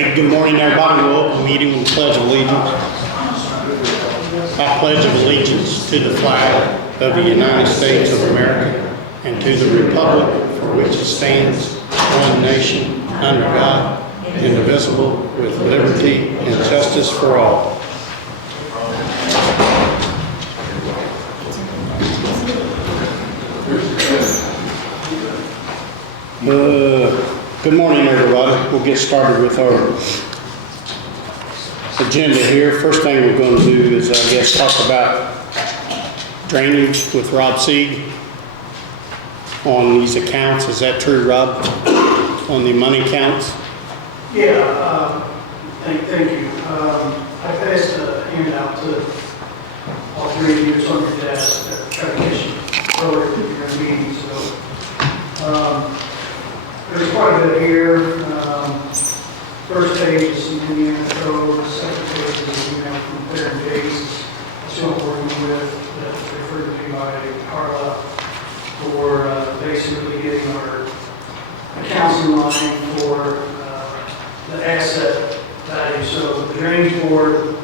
Hey, good morning, everybody. We'll open the meeting with the Pledge of Allegiance. I pledge of allegiance to the flag of the United States of America and to the republic for which it stands, one nation, under God, indivisible, with liberty and justice for all. Good morning, everybody. We'll get started with our agenda here. First thing we're going to do is, I guess, talk about drainage with Rob Seig on these accounts. Is that true, Rob? On the money accounts? Yeah, thank you. I passed a handout to all three of you. It's on your desk. I tried to catch you earlier in your meeting, so there's quite a bit here. First page is the Indiana Code. Second page is the email from Clerk Neysa Raible we're working with, that's referred to by Carla, for basically getting our accounts in line for the asset value. So the drainage board and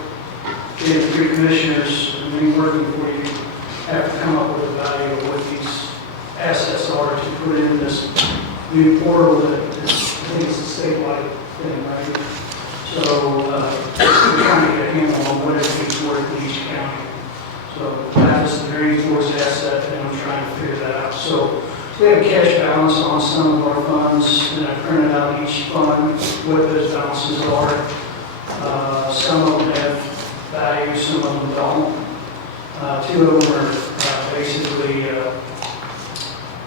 the three commissioners, when we're working for you, have to come up with a value of what these assets are to put in this new portal that is, I think it's a statewide thing, right? So we're trying to get a handle on what it means worth in each county. So that is the drainage board's asset, and I'm trying to figure that out. So we have a cash balance on some of our funds, and I printed out each fund, what those balances are. Some of them have value, some of them don't. Two of them are basically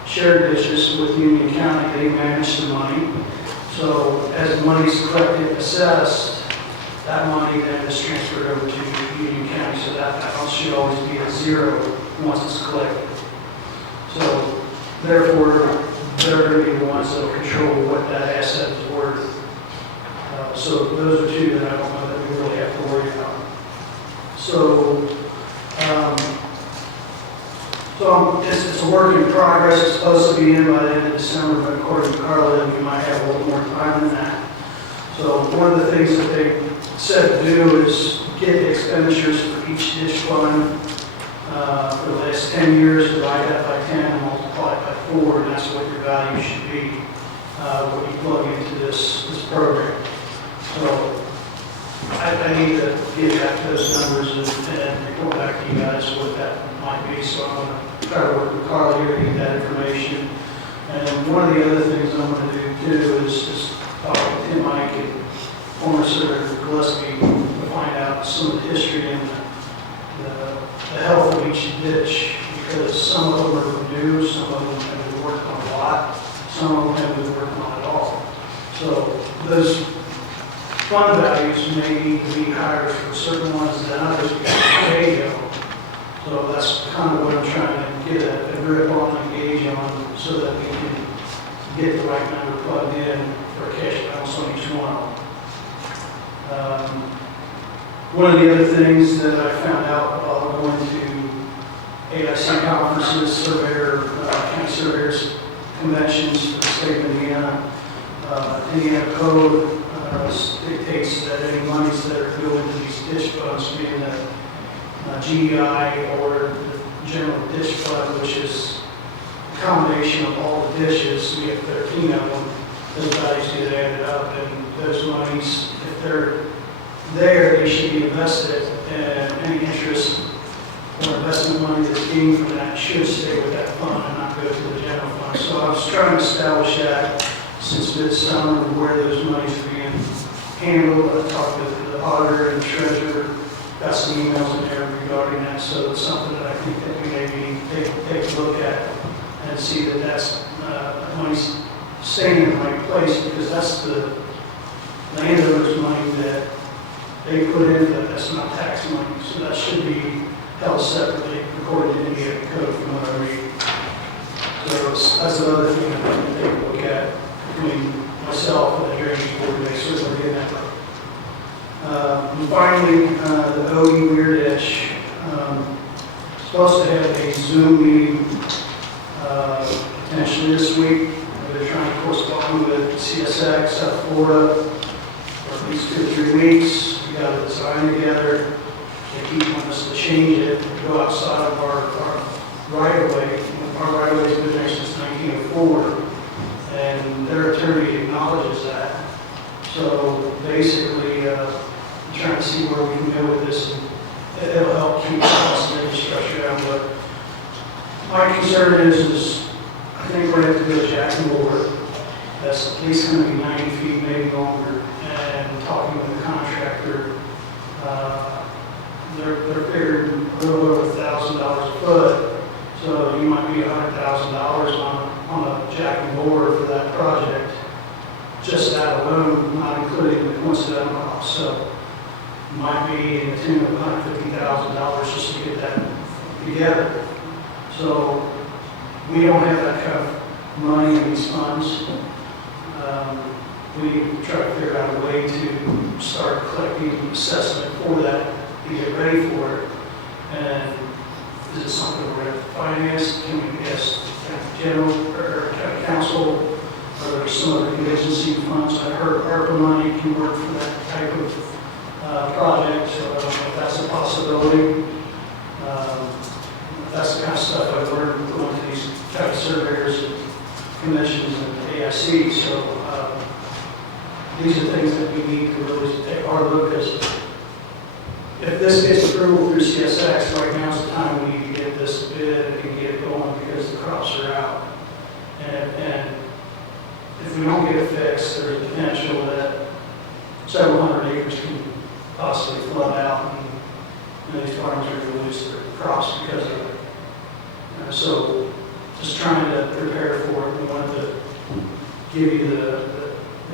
shared dishes with Union County. They manage the money. So as the money is collected, assessed, that money then is transferred over to Union County. So that balance should always be at zero once it's collected. So therefore, they're going to be the ones that will control what that asset is worth. So those are two that I don't know that we really have to worry about. So it's a work in progress. It's supposed to be in by the end of December, but according to Carla, we might have a little more time than that. So one of the things that they said to do is get the expenditures for each ditch fund for the last 10 years, divide that by 10 and multiply it by 4, and that's what your value should be when you plug into this program. So I need to get back those numbers and report back to you guys what that might be. So I'm going to try to work with Carla here to get that information. And then one of the other things I'm going to do too is just talk with Tim Mike and former Surveyor Gillespie to find out some of the history and the health of each ditch, because some of them are new, some of them have been worked on a lot, some of them haven't been worked on at all. So those fund values may need to be higher for certain ones than others because they go. So that's kind of what I'm trying to get a grip on and gauge on so that we can get the right number plugged in for a cash balance on each one. One of the other things that I found out while going to AIC conferences, county surveyors conventions for the state of Indiana, Indiana Code dictates that any monies that are going to these ditch funds, being the GEI or the general ditch fund, which is a combination of all the ditches, we have 13 of them, those values get added up, and those monies, if they're there, they should be invested, and any interest or investment money that's gained from that should stay with that fund and not go to the general fund. So I was trying to establish that since midsummer where those monies are being handled. I talked to the auditor and the treasurer, got some emails in there regarding that, so it's something that I think that we maybe take a look at and see that that's money's staying in the right place, because that's the landowner's money that they put in, that's not tax money, so that should be held separately according to Indiana Code from what I read. So that's another thing that I can take a look at between myself and the drainage board to make sure we're getting that right. And finally, the OE Weir Ditch. Supposed to have a Zoom meeting potentially this week. They're trying to correspond with CSX out of Florida, or at least 2 or 3 weeks. We got a design together. They keep wanting us to change it, go outside of our right-of-way. Our right-of-way's been there since 1904, and their attorney acknowledges that. So basically, I'm trying to see where we can go with this, and it'll help keep costs and infrastructure down. But my concern is I think we're going to have to do a jack and board. That's at least going to be 90 feet, maybe longer. And talking with the contractor, they're figuring a little over $1,000 a foot. So you might be $100,000 on a jack and board for that project. Just that alone, not including the coincidental costs. So it might be in the tune of $150,000 just to get that together. So we don't have that kind of money in these funds. We try to figure out a way to start collecting assessment for that to get ready for it. And is it something we're going to finance? Can we ask general or county council? Or there some other contingency funds? I heard ARPA money can work for that type of project. So I don't know if that's a possibility. That's the kind of stuff I've learned going to these county surveyors and commissions and AIC. So these are things that we need to really take a hard look at. If this gets approval through CSX, right now is the time we need to get this bid and get it going because the crops are out. And if we don't get it fixed, there's a potential that several hundred acres can possibly flood out, and these farmers are going to lose their crops because of it. So just trying to prepare for it. We wanted to give you the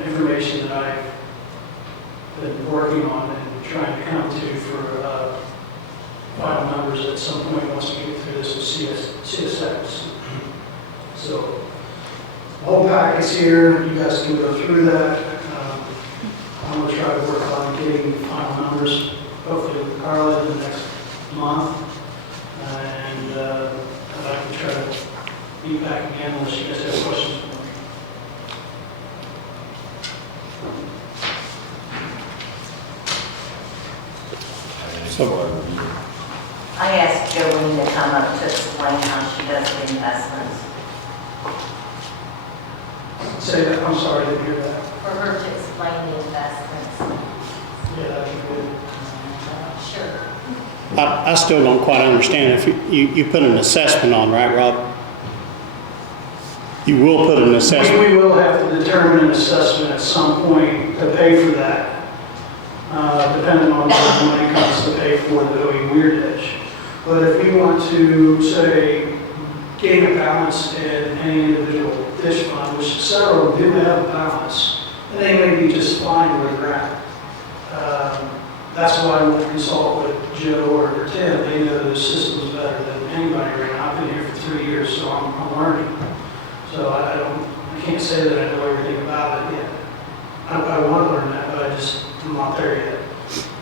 information that I've been working on and trying to come to for final numbers at some point once we get through this with CSX. So the whole packet's here. You guys can go through that. I'm going to try to work on getting final numbers, hopefully with Carla in the next month. And I can try to be back again unless you guys have questions for me. So, I asked Jolene to come up to explain how she does the investments. Say that, I'm sorry, I didn't hear that. For her to explain the investments. Yeah, that'd be good. Sure. I still don't quite understand. If you put an assessment on, right, Rob? You will put an assessment. We will have to determine an assessment at some point to pay for that, depending on what the money comes to pay for the OE weir ditch. But if we want to, say, gain a balance in any individual ditch fund, which several do have a balance, and they may be just fine where they're at. That's why I want to consult with Joe or Tim. They know the systems better than anybody right now. I've been here for 3 years, so I'm learning. So I can't say that I know everything about it yet. I want to learn that, but I'm not there yet.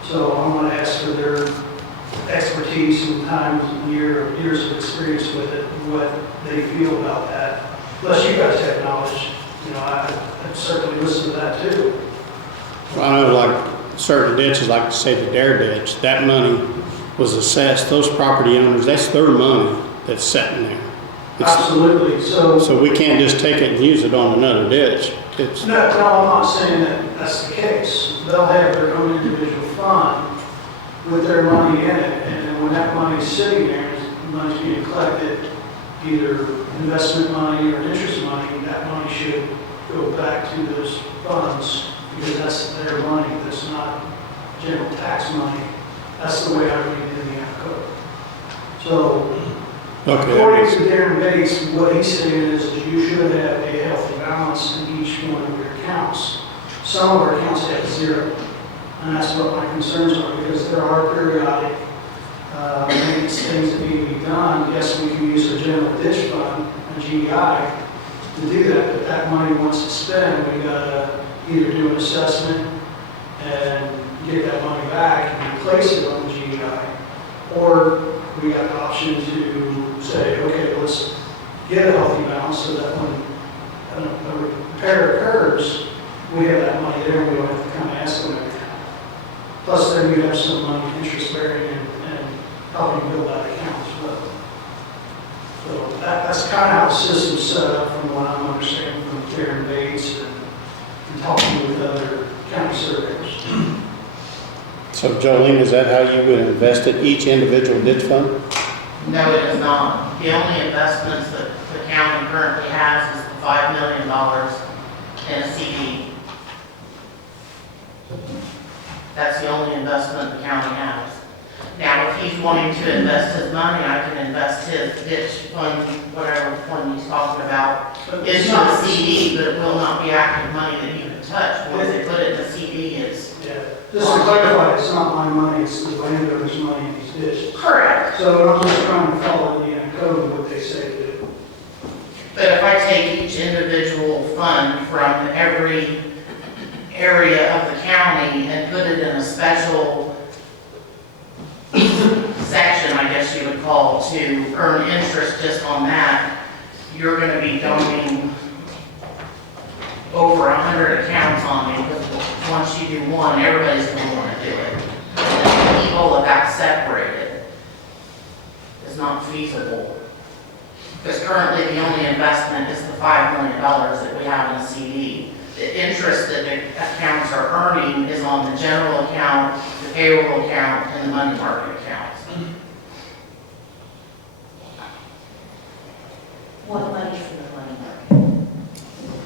So I want to ask for their expertise and times and years of experience with it, and what they feel about that. Unless you guys have knowledge, I'd certainly listen to that too. I know, like certain ditches, like say the Dare ditch, that money was assessed. Those property owners, that's their money that's sitting there. Absolutely. So we can't just take it and use it on another ditch. No, I'm not saying that that's the case. They'll have their own individual fund with their money in it, and then when that money's sitting there, money's being collected, either investment money or interest money, that money should go back to those funds because that's their money. That's not general tax money. That's the way I read it in the code. So, according to Darren Bates, what he's saying is that you should have a healthy balance in each one of your accounts. Some of our accounts have zero, and that's what my concerns are because there are periodic maintenance things that need to be done. Yes, we can use a general ditch fund, a GDI, to do that, but that money, once it's spent, we gotta either do an assessment and get that money back and replace it on the GDI, or we got the option to say, okay, let's get a healthy balance so that when a repair occurs, we have that money there and we don't have to come ask them every Plus then you have some money interest bearing and helping build that account as well. So that's kind of how the system's set up from what I'm understanding from Karen Bates and talking with other county surveyors. So Jolene, is that how you would invest it, each individual ditch fund? No, it is not. The only investments that the county currently has is the $5 million in a CD. That's the only investment the county has. Now, if he's wanting to invest his money, I can invest his ditch fund, whatever fund he's talking about, It's into not a CD, but it will not be active money that you can touch. Once they put it in a CD, it's Yeah, just to clarify, it's not my money, it's the landowner's money in these ditches. correct. So I'm just trying to follow the code of what they say to do. But if I take each individual fund from every area of the county and put it in a special section, I guess you would call, to earn interest just on that, you're gonna be dumping over 100 accounts on me, because once you do one, everybody's gonna wanna do it. And to keep all of that separated is not feasible. Because currently, the only investment is the $5 million that we have in the CD. The interest that the accounts are earning is on the general account, the payroll account, and the money market accounts. What money's in the money market?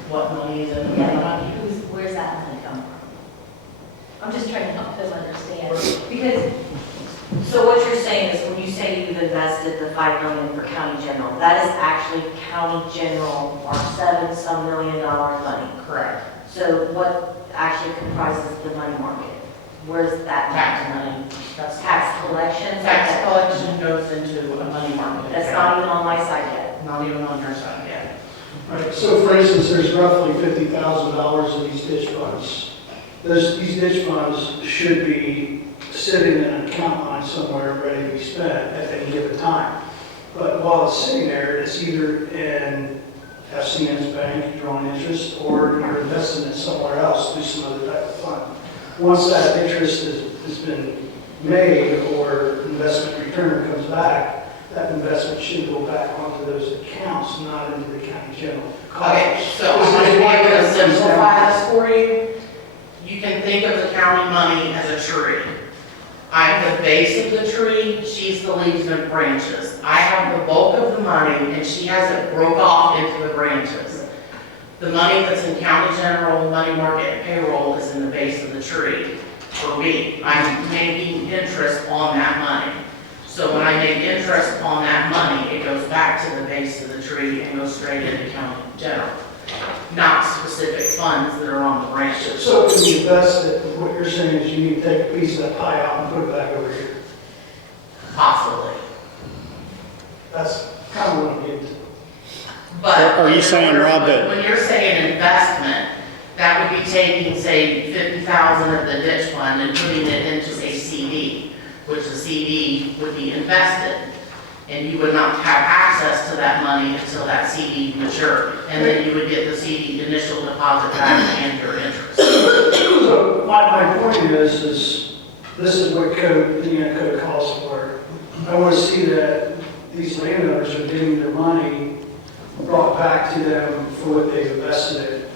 What money is in the money Yeah, market? where's that money come from? I'm just trying to help them understand, because, so what you're saying is when you say you've invested the $5 million for county general, that is actually county general, our $7-some million money. Correct. So what actually comprises the money market? Where's that Tax money? money. That's Tax collections? Tax collection goes into a money market That's account. not even on my side yet. Not even on your side yet. Right, so for instance, there's roughly $50,000 in these ditch funds. These ditch funds should be sitting in an account line somewhere ready to be spent at any given time. But while it's sitting there, it's either in FCN's bank, drawing interest, or you're investing it somewhere else through some other type of fund. Once that interest has been made or investment return comes back, that investment should go back onto those accounts, not into the county general. Okay, so I'm going to be able to simplify this for you. You can think of the county money as a tree. I'm the base of the tree, she's the leaves and branches. I have the bulk of the money, and she has it broke off into the branches. The money that's in county general, money market, and payroll is in the base of the tree for me. I'm making interest on that money. So when I make interest on that money, it goes back to the base of the tree and goes straight into county general, not specific funds that are on the branches. So when you invest it, what you're saying is you need to take a piece of that pie out and put it back over here. Possibly. That's kind of what I'm getting to. But Are you saying, Rob, that- when you're saying investment, that would be taking, say, 50,000 of the ditch fund and putting it into a CD, which the CD would be invested, and you would not have access to that money until that CD matured, and then you would get the CD initial deposit back and your interest. So my point is this is what code, the code calls for. I want to see that these landowners are getting their money brought back to them for what they've invested in.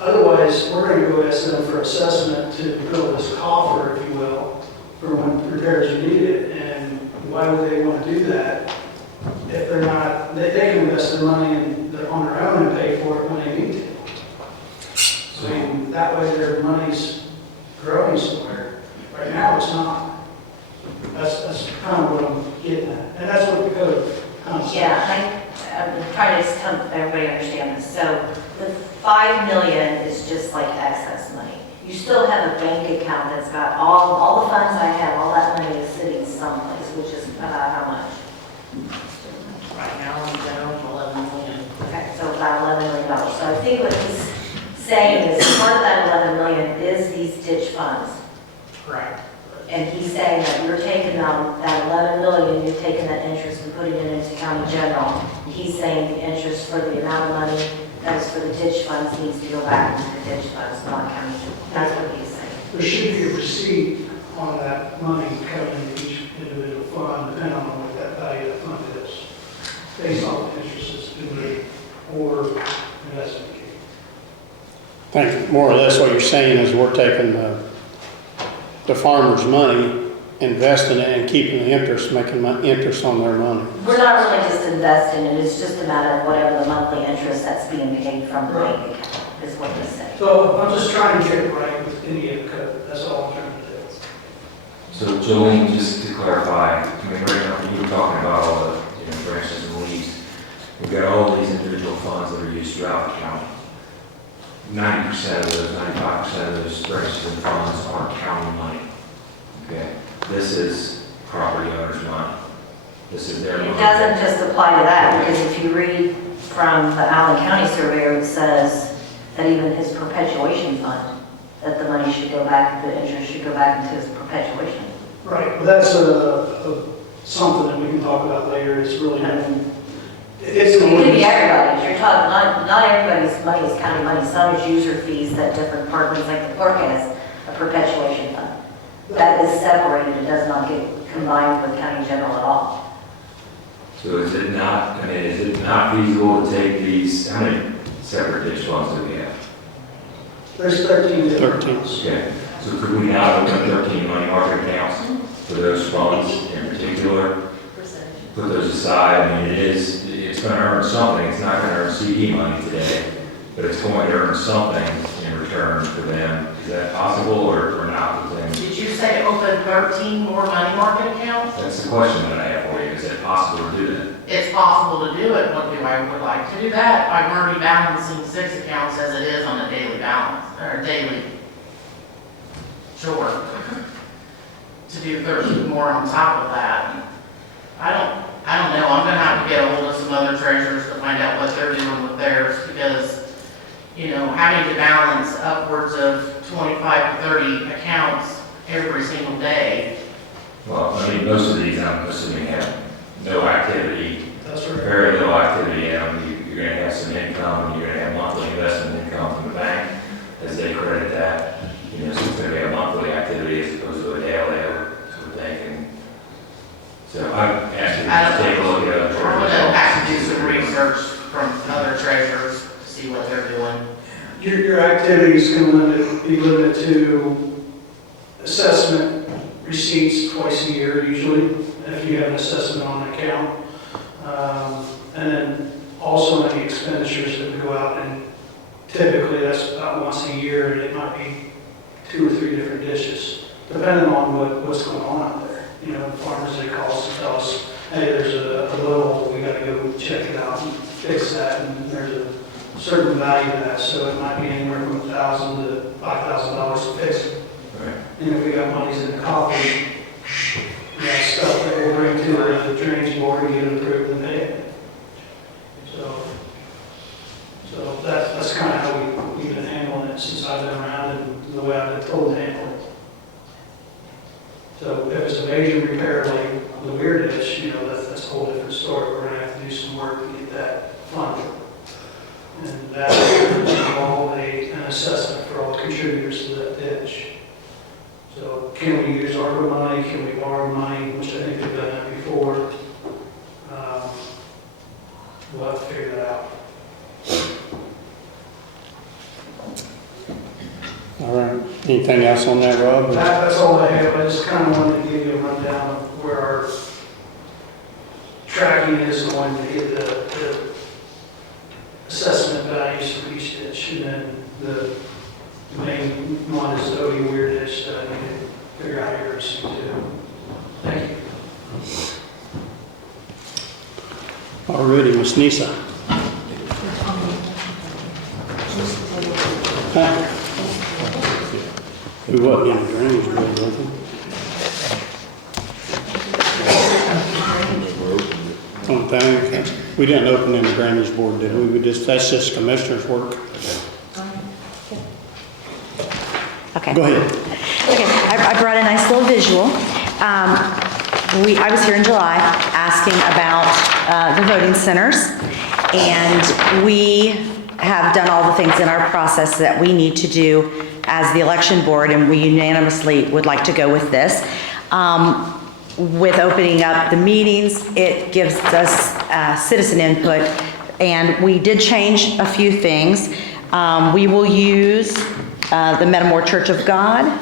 Otherwise, we're going to go ask them for assessment to build this coffer, if you will, for when repairs are needed. And why would they want to do that if they're not, they can invest their money on their own and pay for it when they need to. I mean, that way their money's growing somewhere. Right now, it's not. That's kind of what I'm getting at. And that's what the code kind of says. Yeah, I'm trying to help everybody understand this. So the $5 million is just like excess money. You still have a bank account that's got all the funds I have, all that money is sitting someplace, which is about how much? Right now, I'm down to 11 million. Okay, so about $11 million. So I think what he's saying is part of that $11 million is these ditch funds. Correct. And he's saying that you're taking that $11 million, you're taking that interest and putting it into county general. And he's saying the interest for the amount of money that is for the ditch funds needs to go back into the ditch funds, not county general. That's what he's saying. There should be a receipt on that money coming into each individual fund, depending on what that value of the fund is, based on the interest that's been made or investment. I think more or less what you're saying is we're taking the farmer's money, investing it and keeping the interest, making interest on their money. We're not really just investing it, it's just a matter of whatever the monthly interest that's being paid from the bank account, is what they say. So I'm just trying to get it right with Indiana code, that's all I'm trying to do. So Jolene, just to clarify, I mean, right now, you were talking about all the, branches and leaves. We've got all these individual funds that are used throughout the county. 90% of those, 95% of those branches and funds are county money. Okay, this is property owners' money. This is their money. It doesn't just apply to that, because if you read from the Allen County Surveyor, it says that even his perpetuation fund, that the money should go back, the interest should go back into his perpetuation. Right, well, that's something that we can talk about later, it's really, I mean, it's. it could be everybody's, you're talking, not everybody's money is county money, some is user fees that different departments, like the clerk has a perpetuation fund. That is separated, it does not get combined with county general at all. So is it not, is it not feasible to take these, how many separate ditch funds do we have? There's 13 different 13. ones. Okay, so could we not open 13 money market accounts for those funds in particular? Put those aside, I mean, it's going to earn something, it's not going to earn CD money today, but it's going to earn something in return for them. Is that possible or not with them? Did you say open 13 more money market accounts? That's the question that I have for you, is it possible to do that? It's possible to do it, what do I would like to do that? I'm already balancing 6 accounts as it is on a daily balance, or daily chore. To do 13 more on top of that. I don't know, I'm gonna have to get a hold of some other treasurers to find out what they're doing with theirs, because, having to balance upwards of 25 to 30 accounts every single day. Well, I mean, most of these, I'm assuming, have no activity, That's right. very little activity in them. You're going to have some income, and you're going to have monthly investment income from the bank as they credit that. So it's going to be a monthly activity as opposed to a daily, sort of thing. And so I asked you to take a look at other I'm gonna treasurers. have to do some research from other treasurers to see what they're doing. Your activities can be limited to assessment receipts twice a year usually, if you have an assessment on an account. And then also any expenditures that go out, and typically that's about once a year, and it might be 2 or 3 different dishes, depending on what's going on out there. Farmers, they call us and tell us, hey, there's a little, we gotta go check it out and fix that, and there's a certain value to that, so it might be anywhere from $1,000 to $5,000 to fix it. Right. And if we got monies in the coffee, that's stuff that we'll bring to the drainage board and get it approved and paid. So that's kind of how we've been handling it since I've been around, and the way I've been told to handle it. So if it's a major repair like the weir ditch, that's a whole different story. We're gonna have to do some work to get that funded. And that will involve an assessment for all the contributors to that ditch. So can we use ARPA money, can we borrow money, which I think we've done that before. We'll have to figure that out. All right. Anything else on that, Rob? That's all I have. I just kind of wanted to give you a rundown of where our tracking is going to get the assessment values for each ditch. And then the main one is the OD weir ditch that I need to figure out here soon too. Thank you. All righty, Ms. Neysa. Huh? We wasn't in the drainage board, was we? We didn't open in the drainage board, did we? That's just commissioner's work. Okay. Go ahead. Okay, I brought a nice little visual. I was here in July asking about the voting centers, and we have done all the things in our process that we need to do as the election board, and we unanimously would like to go with this. With opening up the meetings, it gives us citizen input, and we did change a few things. We will use the Metamora Church of God.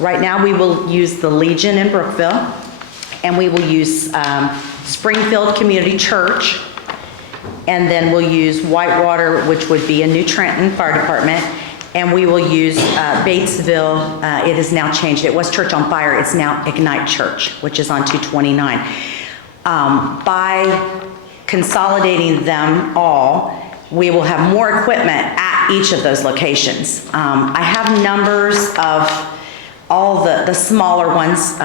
Right now, we will use the Legion in Brookville, and we will use Springfield Community Church, and then we'll use Whitewater, which would be a new Trenton Fire Department, and we will use Batesville. It has now changed. It was Church on Fire. It's now Ignite Church, which is on 229. By consolidating them all, we will have more equipment at each of those locations. I have numbers of all the smaller ones,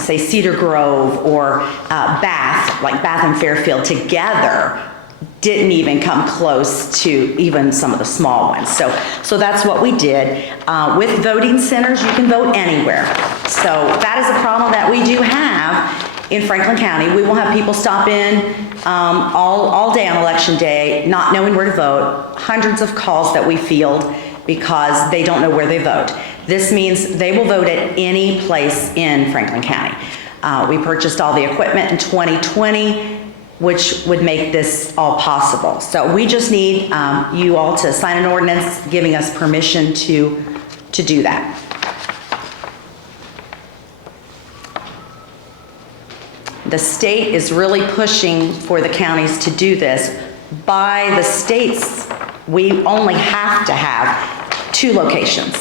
say Cedar Grove or Bath, like Bath and Fairfield together, didn't even come close to even some of the small ones. So that's what we did. With voting centers, you can vote anywhere. So that is a problem that we do have in Franklin County. We will have people stop in all day on election day, not knowing where to vote, hundreds of calls that we field because they don't know where they vote. This means they will vote at any place in Franklin County. We purchased all the equipment in 2020, which would make this all possible. So we just need you all to sign an ordinance giving us permission to do that. The state is really pushing for the counties to do this. By the states, we only have to have 2 locations.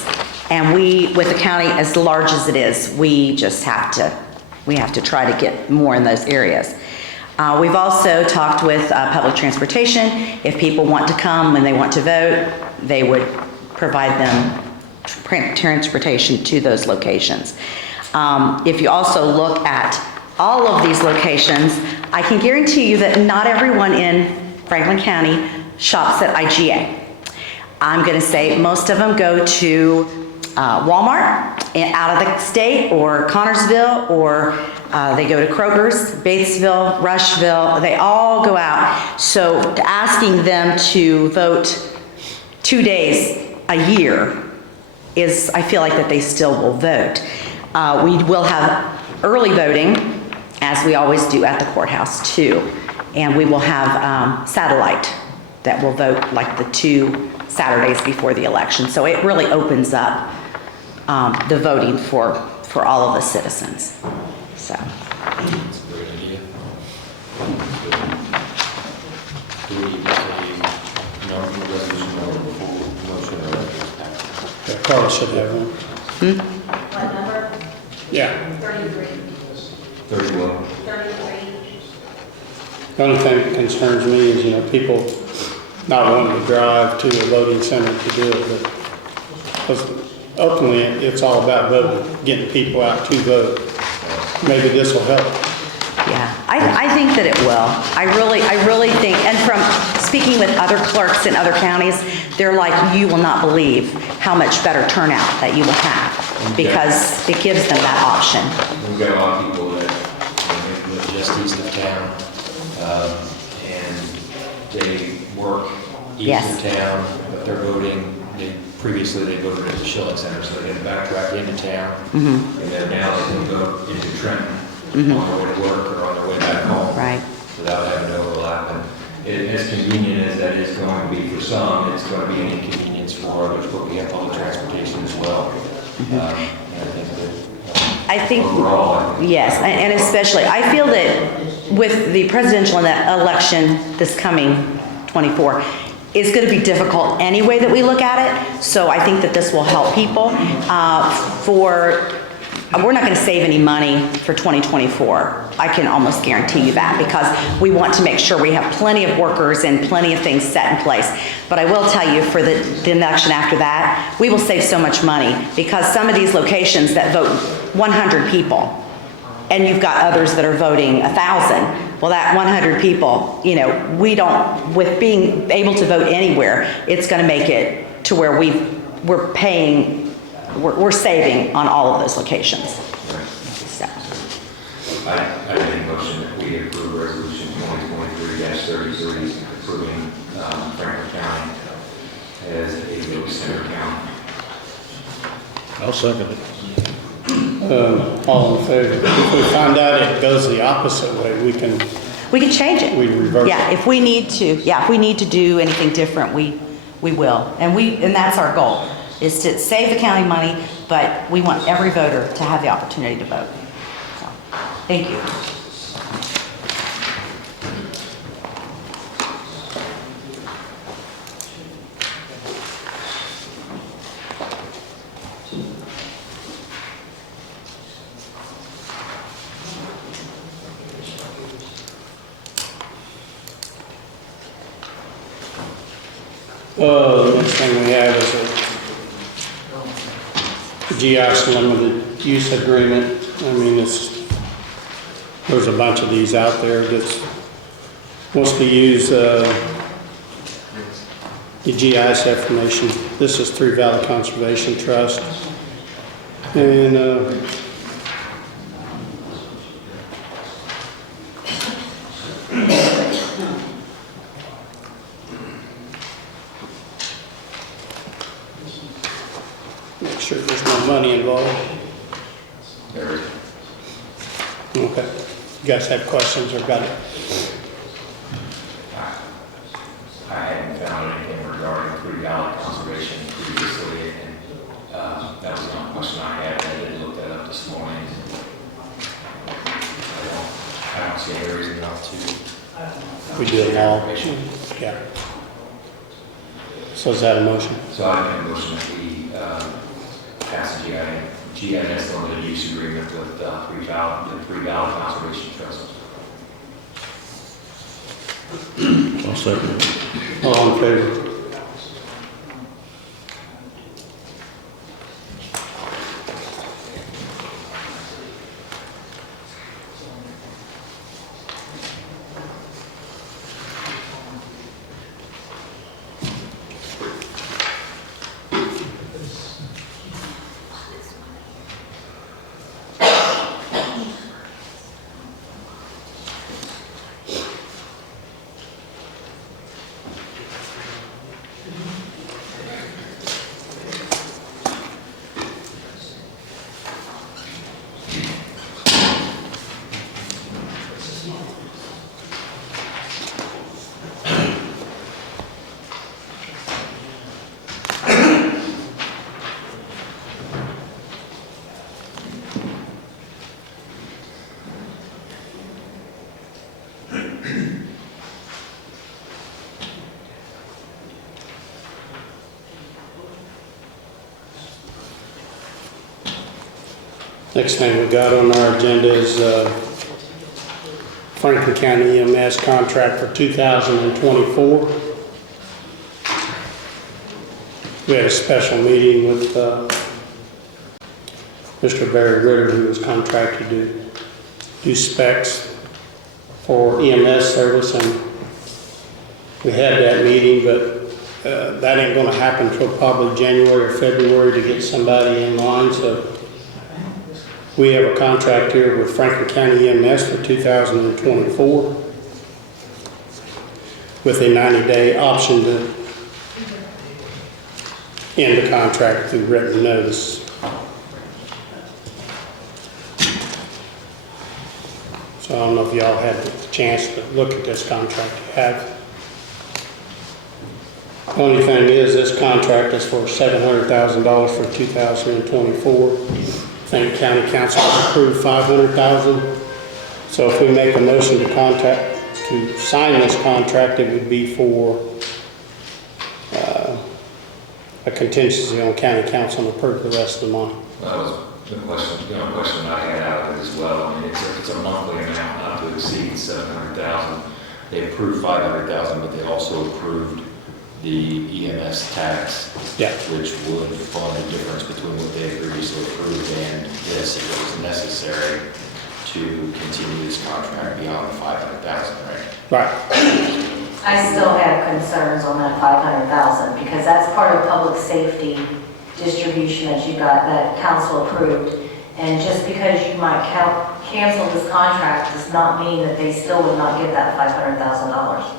And we, with a county as large as it is, we just have to try to get more in those areas. We've also talked with public transportation. If people want to come and they want to vote, they would provide them transportation to those locations. If you also look at all of these locations, I can guarantee you that not everyone in Franklin County shops at IGA. I'm going to say most of them go to Walmart out of the state, or Connorsville, or they go to Kroger's, Batesville, Rushville. They all go out. So asking them to vote 2 days a year is, I feel like that they still will vote. We will have early voting, as we always do at the courthouse too. And we will have satellite that will vote like the 2 Saturdays before the election. So it really opens up the voting for all of the citizens. So. That's a great idea. Do we need a resolution or motion or? Yeah, Carl should have one. What number? Yeah. 33. 31. 33. The only thing that concerns me is, people not wanting to drive to a voting center to do it, but because ultimately it's all about voting, getting people out to vote. Maybe this will help. Yeah, I think that it will. I really think, and from speaking with other clerks in other counties, they're like, you will not believe how much better turnout that you will have, because it gives them that option. We've got a lot of people that Live just east of town, and they work east Yes. of town, but they're voting. Previously, they voted at the Schilling Center, so they had to backtrack into town. And then now they can go into Trenton on their way to work or on their way back home. Right. Without having to overlap. And as convenient as that is going to be for some, it's going to be an inconvenience for others, but we have public transportation as well. And I think, overall, I think. yes, and especially, I feel that with the presidential election this coming 24, it's going to be difficult any way that we look at it. So I think that this will help people. We're not going to save any money for 2024. I can almost guarantee you that, because we want to make sure we have plenty of workers and plenty of things set in place. But I will tell you, for the election after that, we will save so much money, because some of these locations that vote 100 people, and you've got others that are voting 1,000. Well, that 100 people, we don't, with being able to vote anywhere, it's going to make it to where we're saving on all of those locations. So. I make a motion that we approve resolution 2023-33, approving Franklin County as a voting center county. I'll second it. All in favor? If we find out it goes the opposite way, we can change it. We reverse Yeah, it. if we need to do anything different, we will. And that's our goal, is to save the county money, but we want every voter to have the opportunity to vote. So, thank you. The next thing we have is a GIS limited use agreement. I mean, there's a bunch of these out there that wants to use the GIS information. This is through Valley Conservation Trust. And make sure there's no money involved. There is. Okay. You guys have questions or got it? I hadn't found anything regarding Three Valley Conservation previously, and that was the only question I had. I did look that up this morning. I don't see any reason not to. We do it all. Yeah. So is that a motion? So I make a motion that we pass the GIS limited use agreement with the Three Valley Conservation Trust. I'll second it. All in favor? Next thing we got on our agenda is Franklin County EMS contract for 2024. We had a special meeting with Mr. Barry Ritter, who was contracted to do specs for EMS service, and we had that meeting, but that ain't gonna happen until probably January or February to get somebody in line. So we have a contract here with Franklin County EMS for 2024 with a 90-day option to end the contract through written notice. So I don't know if y'all had the chance to look at this contract you have. Only thing is, this contract is for $700,000 for 2024. I think County Council has approved $500,000. So if we make a motion to sign this contract, it would be for a contingency on County Council to approve the rest of the money. That was the only question I had out of it as well. I mean, it's a monthly amount not to exceed $700,000. They approved $500,000, but they also approved the EMS tax, Yeah. which would fund the difference between what they had previously approved and this, if it was necessary to continue this contract beyond the $500,000, right? Right. I still have concerns on that 500,000 because that's part of public safety distribution that you got, that council approved. And just because you might cancel this contract does not mean that they still would not get that $500,000.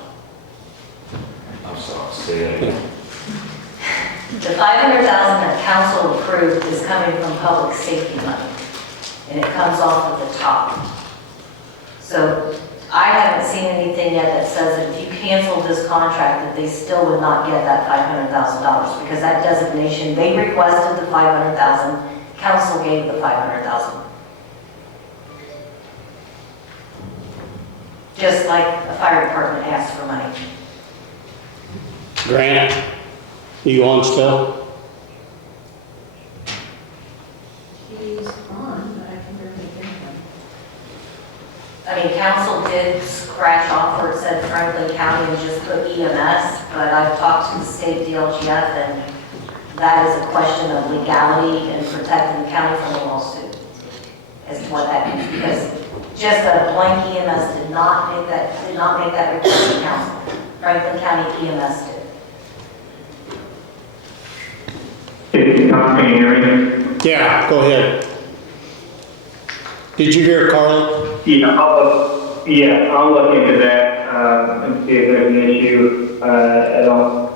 I'm sorry, say that again. The $500,000 that council approved is coming from public safety money, and it comes off of the top. So I haven't seen anything yet that says that if you cancel this contract, that they still would not get that $500,000, because that designation, they requested the $500,000, council gave the $500,000. Just like a fire department asked for money. Grant, you on still? He's on, but I can barely hear him. I mean, council did scratch off where it said Franklin County and just put EMS, but I've talked to the state DLGF, and that is a question of legality and protecting the county from a lawsuit, as to what that means, because just a blank EMS did not make that request to council. Franklin County EMS did. Can you hear me? Yeah, go ahead. Did you hear Carla? Yeah, I'll look into that and see if there's an issue at all.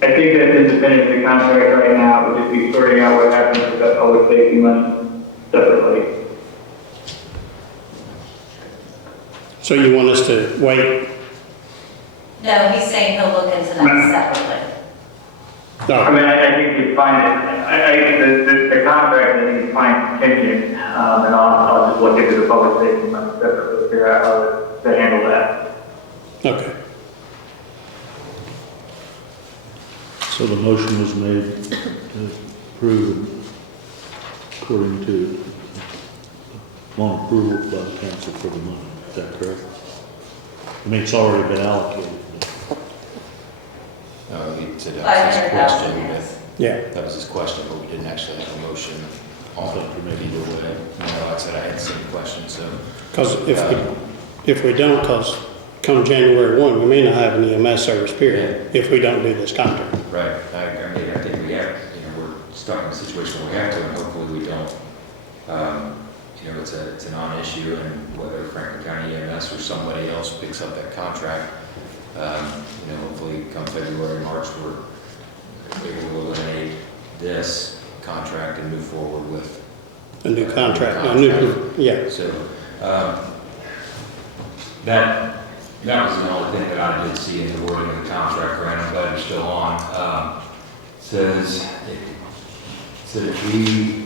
I think that's independent of the contract right now. We'll just be sorting out what happens with that public safety money separately. So you want us to wait? No, he's saying he'll look into that separately. I No. mean, I think it's fine. The contract, I think is fine contingent, and I'll just look into the public safety money separately, figure out how to handle that. Okay. So the motion was made to approve according to, on approval by the council for the money. Is that correct? I mean, it's already been allocated. So that was his question, $500,000, yes. Yeah. that was his question, but we didn't actually have a motion on I it. thought you maybe Either way, no, I said I had the same question, so. Because if we don't, because come January 1, we may not have an EMS service period if we don't do this contract. Right, I mean, I think we have, we're stuck in a situation where we have to, and hopefully we don't. It's a non-issue, and whether Franklin County EMS or somebody else picks up that contract, hopefully come February, March, we're able to eliminate this contract and move forward with. A new contract, a new, yeah. So, that was the only thing that I did see in the wording of the contract, Grant, I'm glad you're still on. Says if we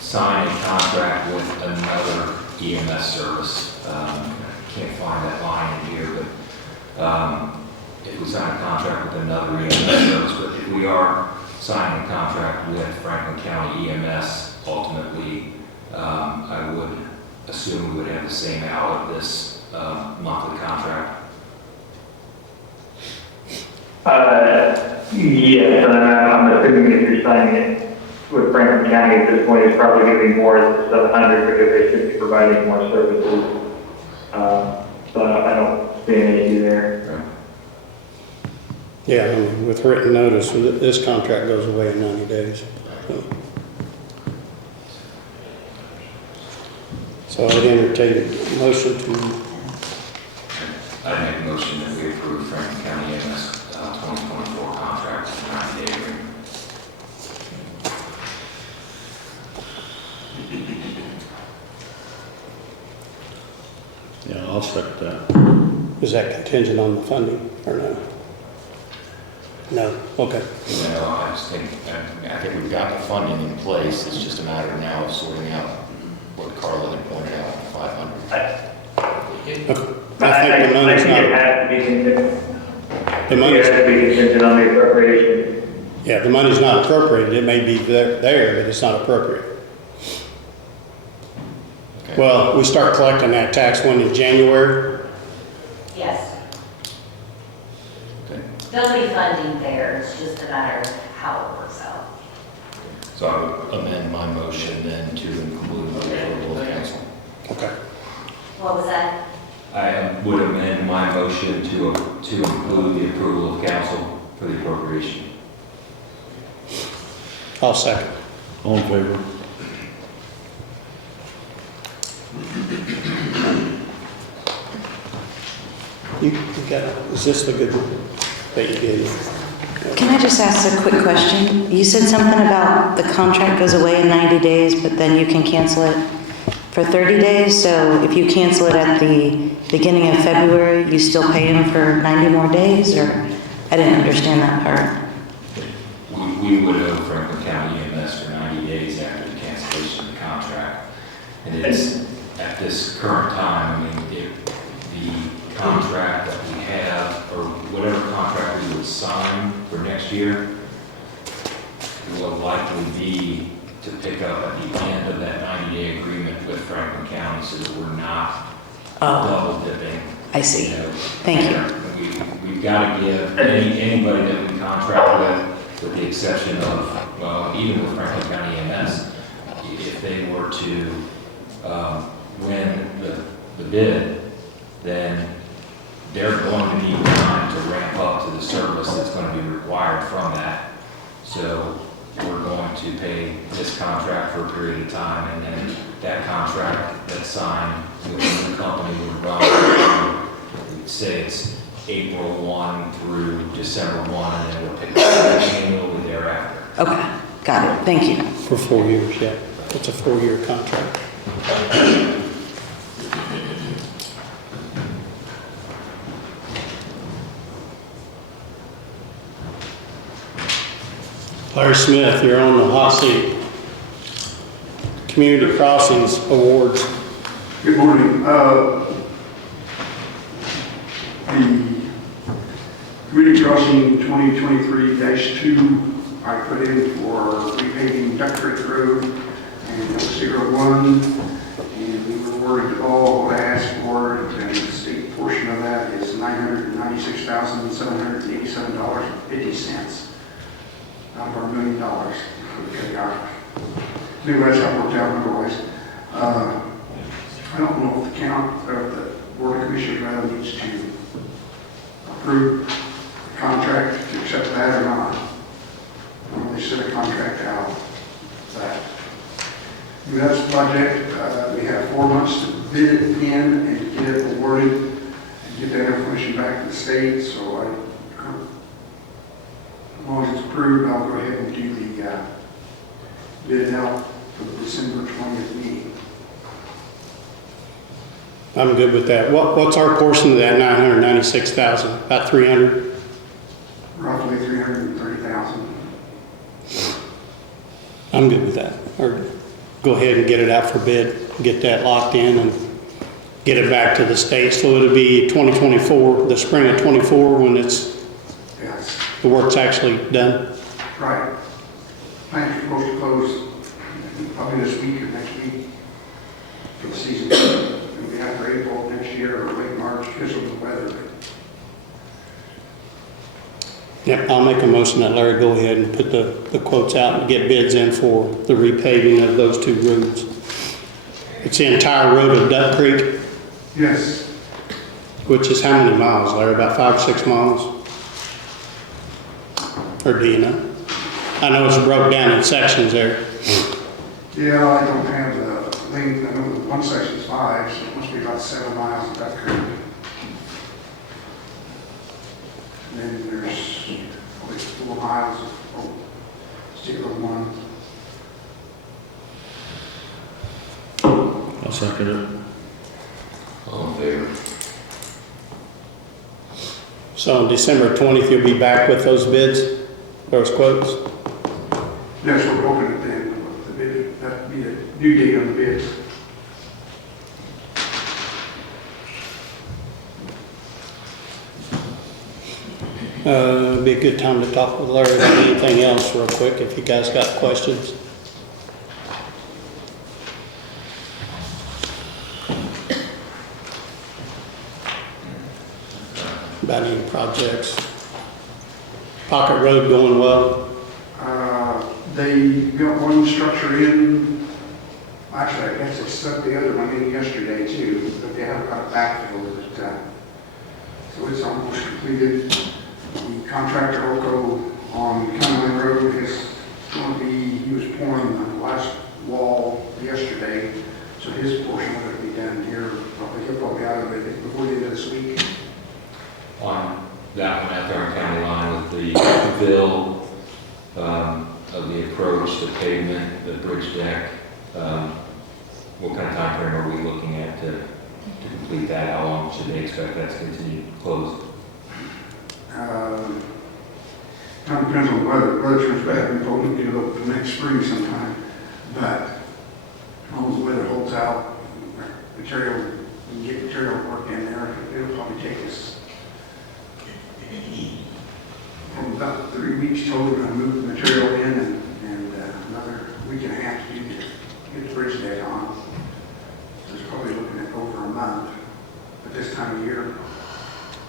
sign a contract with another EMS service, I can't find that line in here, but if we sign a contract with another EMS service, but if we are signing a contract with Franklin County EMS, ultimately, I would assume we would have the same out of this monthly contract. Yes, and I'm assuming if you're signing it with Franklin County at this point, it's probably going to be more than 700 because they should be providing more services. So I don't see any issue there. Yeah, I mean, with written notice, this contract goes away in 90 days. So I'd entertain a motion to, I make a motion that we approve Franklin County EMS 2024 contract, 90-day agreement. Yeah, I'll second that. is that contingent on the funding or no? No, okay. I just think, I think we've got the funding in place, it's just a matter now of sorting out what Carla had pointed out, 500. I think the I money's think it not, has to be contingent. the It money's, has to be contingent on the appropriation. yeah, the money's not appropriated. It may be there, but it's not appropriate. Okay. Well, we start collecting that tax one in January. Yes. Okay. There'll be funding there, it's just a matter of how it works out. So I would amend my motion then to include the approval of council. Okay. What was that? I would amend my motion to include the approval of council for the appropriation. I'll second. All in favor? You got, is this the good one that you did? Can I just ask a quick question? You said something about the contract goes away in 90 days, but then you can cancel it for 30 days? So if you cancel it at the beginning of February, you still pay them for 90 more days, or? I didn't understand that part. We would owe Franklin County EMS for 90 days after the cancellation of the contract. And it's, at this current time, I mean, if the contract that we have, or whatever contract we would sign for next year, will likely be to pick up at the end of that 90-day agreement with Franklin County, so that we're not double dipping. I see. You know, Thank you. We've got to give anybody that we contract with the exception of, well, even with Franklin County EMS, if they were to win the bid, then they're going to need time to ramp up to the service that's going to be required from that. So we're going to pay this contract for a period of time, and then that contract that's signed with the new company would run, say it's April 1 through December 1, and then we'll pick up annually thereafter. Okay, got it. Thank you. For 4 years, yeah. It's a 4-year contract. Larry Smith, you're on the hot seat. Community Crossings Awards. Good morning. The Community Crossing 2023-2 I put in for repaving Duck Creek Road and 01, and we were awarded all what I asked for, and the state portion of that is $996,787.50 out of our $1 million. Okay, anyway, that's how it worked out otherwise. I don't know if the the Board of Commissioners rather needs to approve the contract to accept that or not. They set a contract out that. That's the project. We have 4 months to bid it in and to get it awarded and get that information back to the state. So as long as it's approved, I'll go ahead and do the bid out for the December 20th meeting. I'm good with that. What's our portion of that 996,000? About 300? Roughly 330,000. I'm good with that. Or go ahead and get it out for bid, get that locked in and get it back to the state. So it'll be 2024, the spring of 24 when Yes, the work's actually done. right. Plans are supposed to close probably this week or next week for the season. It'll be after April next year or late March because of the weather. Yep, I'll make a motion that Larry go ahead and put the quotes out and get bids in for the repaving of those 2 roads. It's the entire road of Duck Creek, Yes, which is how many miles, Larry? About 5 or 6 miles? Or do you know? I know it's broke down in sections there. yeah, I don't have the length. I know that one section's 5, so it must be about 7 miles of Duck Creek. And then there's probably 4 miles of Steel 1. I'll second it. All in favor? So on December 20th, you'll be back with those bids, those quotes? Yes, we're open it then. The bid, that'd be a new date on the bids. It'd be a good time to talk with Larry about anything else real quick if you guys got questions. About any projects. Pocket Road going well? They got one structure in, actually, I guess they stuck the other one in yesterday too, but they haven't got it backfilled. So it's almost completed. The contractor Orco on County Line Road is going to be, he was pouring the last wall yesterday, so his portion of it will be done here. He'll probably out of it before the end of this week. On that one out there on county line with the fill, of the approach, the pavement, the bridge deck. What kind of time frame are we looking at to complete that? How long should they expect that to continue closed? Kind of depends on the weather. Weather turns bad, we probably get it open next spring sometime. But as long as the weather holds out, material, we can get material work in there, it'll probably take us from about 3 weeks total to move the material in and another week and a half to get the bridge deck on. So it's probably looking at over a month. But this time of year,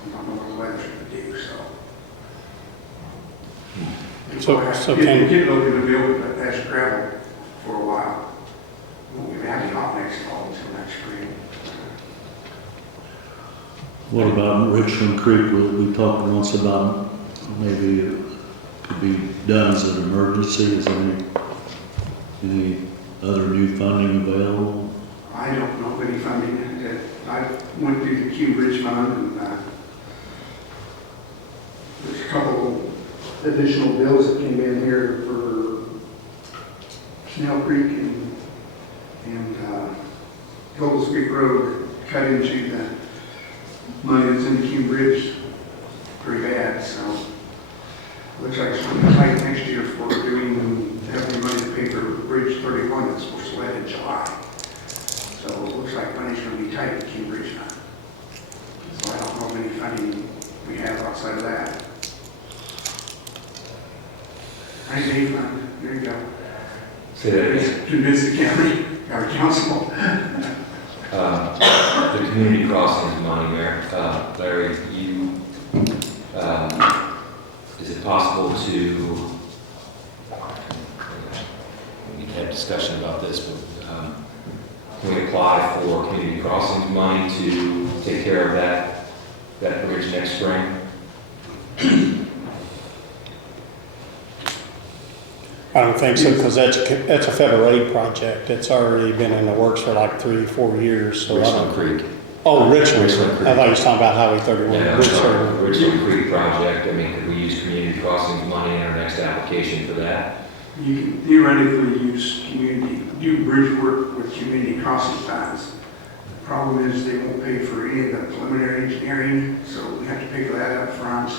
we don't know what the weather's going to do, so. So Get can, it open to build it as gravel for a while. Won't be having hot next fall until next spring. What about Richland Creek? We talked once about maybe it could be done as an emergency. Is there any other new funding available? I don't know of any funding. I went through the Q Bridge Fund and there's a couple additional bills that came in here for Snell Creek and Gold Creek Road cut into the money that's in the Q Bridge pretty bad, so looks like it's going to be tight next year for doing having money to pay for Bridge 31 that's supposed to let in July. So it looks like money's going to be tight in the Q Bridge Fund. So I don't know of any funding we have outside of that. I fund, there you go. Say that again. Convince the county, our council. The community crossings money there, Larry, is it possible to, we can have discussion about this, but can we apply for community crossings money to take care of that bridge next spring? I don't think so, because that's a federal aid project. It's already been in the works for like 3-4 years, so I Richland don't. Creek. Oh, Richland. Richland Creek. I thought you was talking about Highway 31. Yeah, Bridge 31. Richland Creek project, I mean, could we use community crossings money in our next application for that? You can theoretically do bridge work with community crossing funds. The problem is they won't pay for any of the preliminary engineering, so we have to pay for that up front.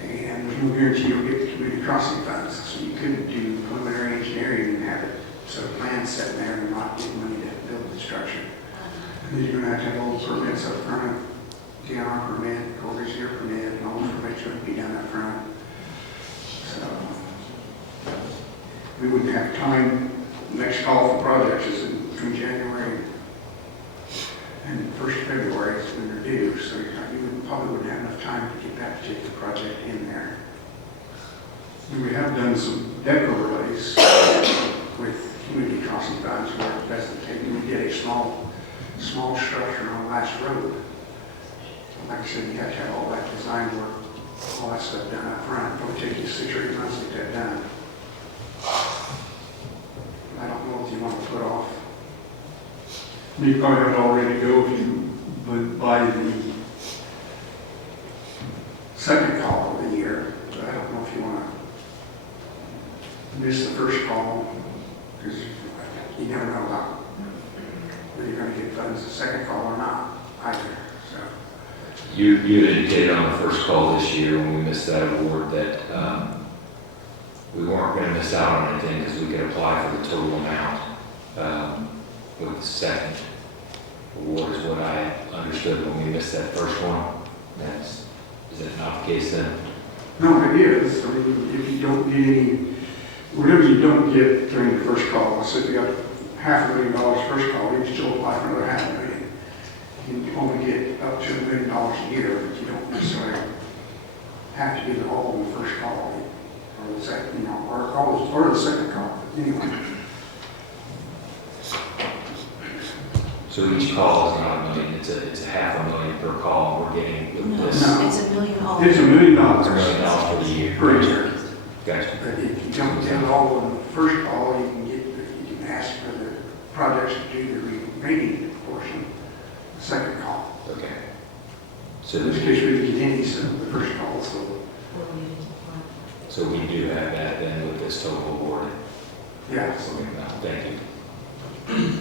And there's no guarantee you'll get the community crossing funds, so you couldn't do preliminary engineering and have it, so the plan's set there and not get money to build the structure. And then you're gonna have all the permits up front, DNR permit, Corps permit, and all the permits are gonna be done up front. So we wouldn't have time. Next call for projects is between January and 1st of February is when they're due, so you probably wouldn't have enough time to get that particular project in there. And we have done some deck overlays with community crossing funds where it doesn't take, we did a small structure on Last Road. Like I said, you have to have all that design work, all that stuff done up front. It'll probably take you 6 or 8 months to get that done. I don't know if you want to put off. You probably have it all ready to go if you would buy the second call of the year. But I don't know if you want to miss the first call because you never know about whether you're going to get funds the second call or not either. So. You had indicated on the first call this year when we missed that award that we weren't going to miss out on anything because we could apply for the total amount with the second award is what I understood when we missed that first one. Is that not the case then? No, it is. I mean, if you don't get any, whatever you don't get during the first call, so if you got $500,000 first call, you can still apply for another $500,000. You can only get up to $1 million a year, but you don't necessarily have to get it all in the first call or the second, or the second call. Anyway. So each call is not $1 million, it's a $500,000 per call we're getting with this. No. It's $1 million. It's $1 million. It's $1 million for the year. Per year. Gotcha. But if you don't get it all in the first call, you can ask for the projects to do the remaining portion, the second call. Okay. So, In this case, we didn't get any, so the first call, so we do have that then with this total award. yeah. So, thank you.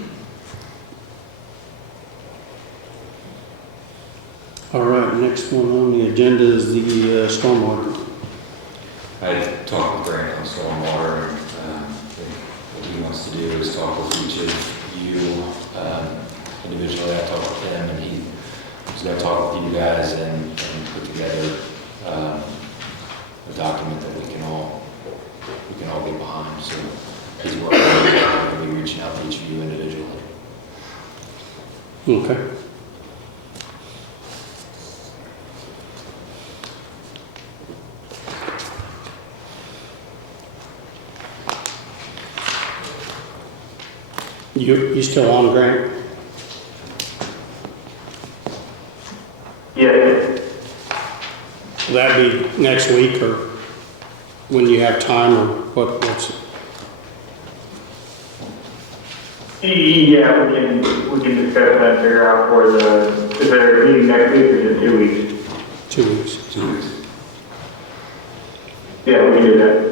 All right, next one on the agenda is the stormwater. I talked with Grant on stormwater, and what he wants to do is talk with each of you individually. I talked with him, and he's going to talk with you guys and put together a document that we can all get behind. So he's working on it, and we'll be reaching out to each of you individually. Okay. You still on, Grant? Yes. Will that be next week or when you have time or what's? Yeah, we can discuss that and figure out for is there a meeting next week or is it 2 weeks? 2 weeks. 2 weeks. Yeah, we can do that.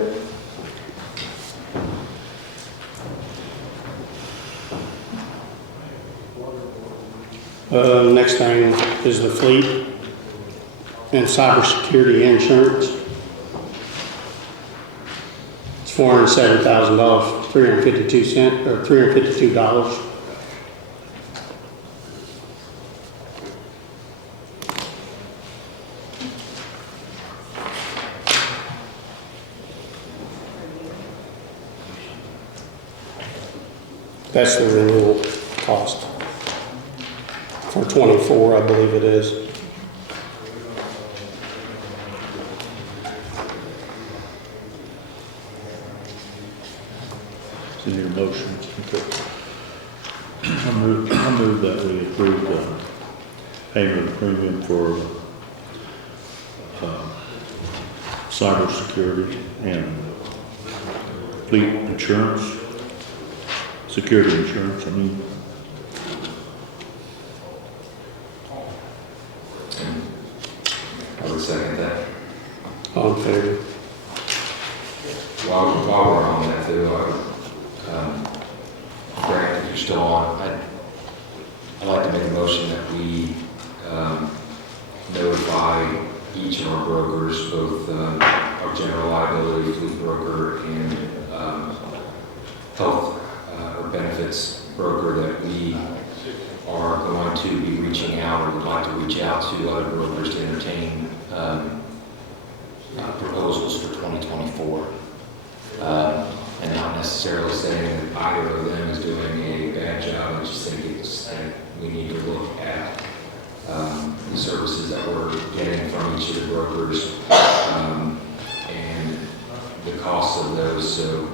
Next thing is the fleet and cybersecurity insurance. It's $407,000, 352 cents or $352. That's the renewal cost. For 24, I believe it is. It's in your motion. Okay. I move that we approve the payment of premium for cybersecurity and fleet insurance, security insurance, I mean. I would second that. All in favor? While we're on that too, Grant, if you're still on, I'd like to make a motion that we notify each of our brokers, both our general liability fleet broker and health or benefits broker, that we are going to be reaching out or would like to reach out to other brokers to entertain proposals for 2024. And not necessarily saying that either of them is doing a bad job. I just think we need to look at the services that we're getting from each of the brokers and the costs of those. So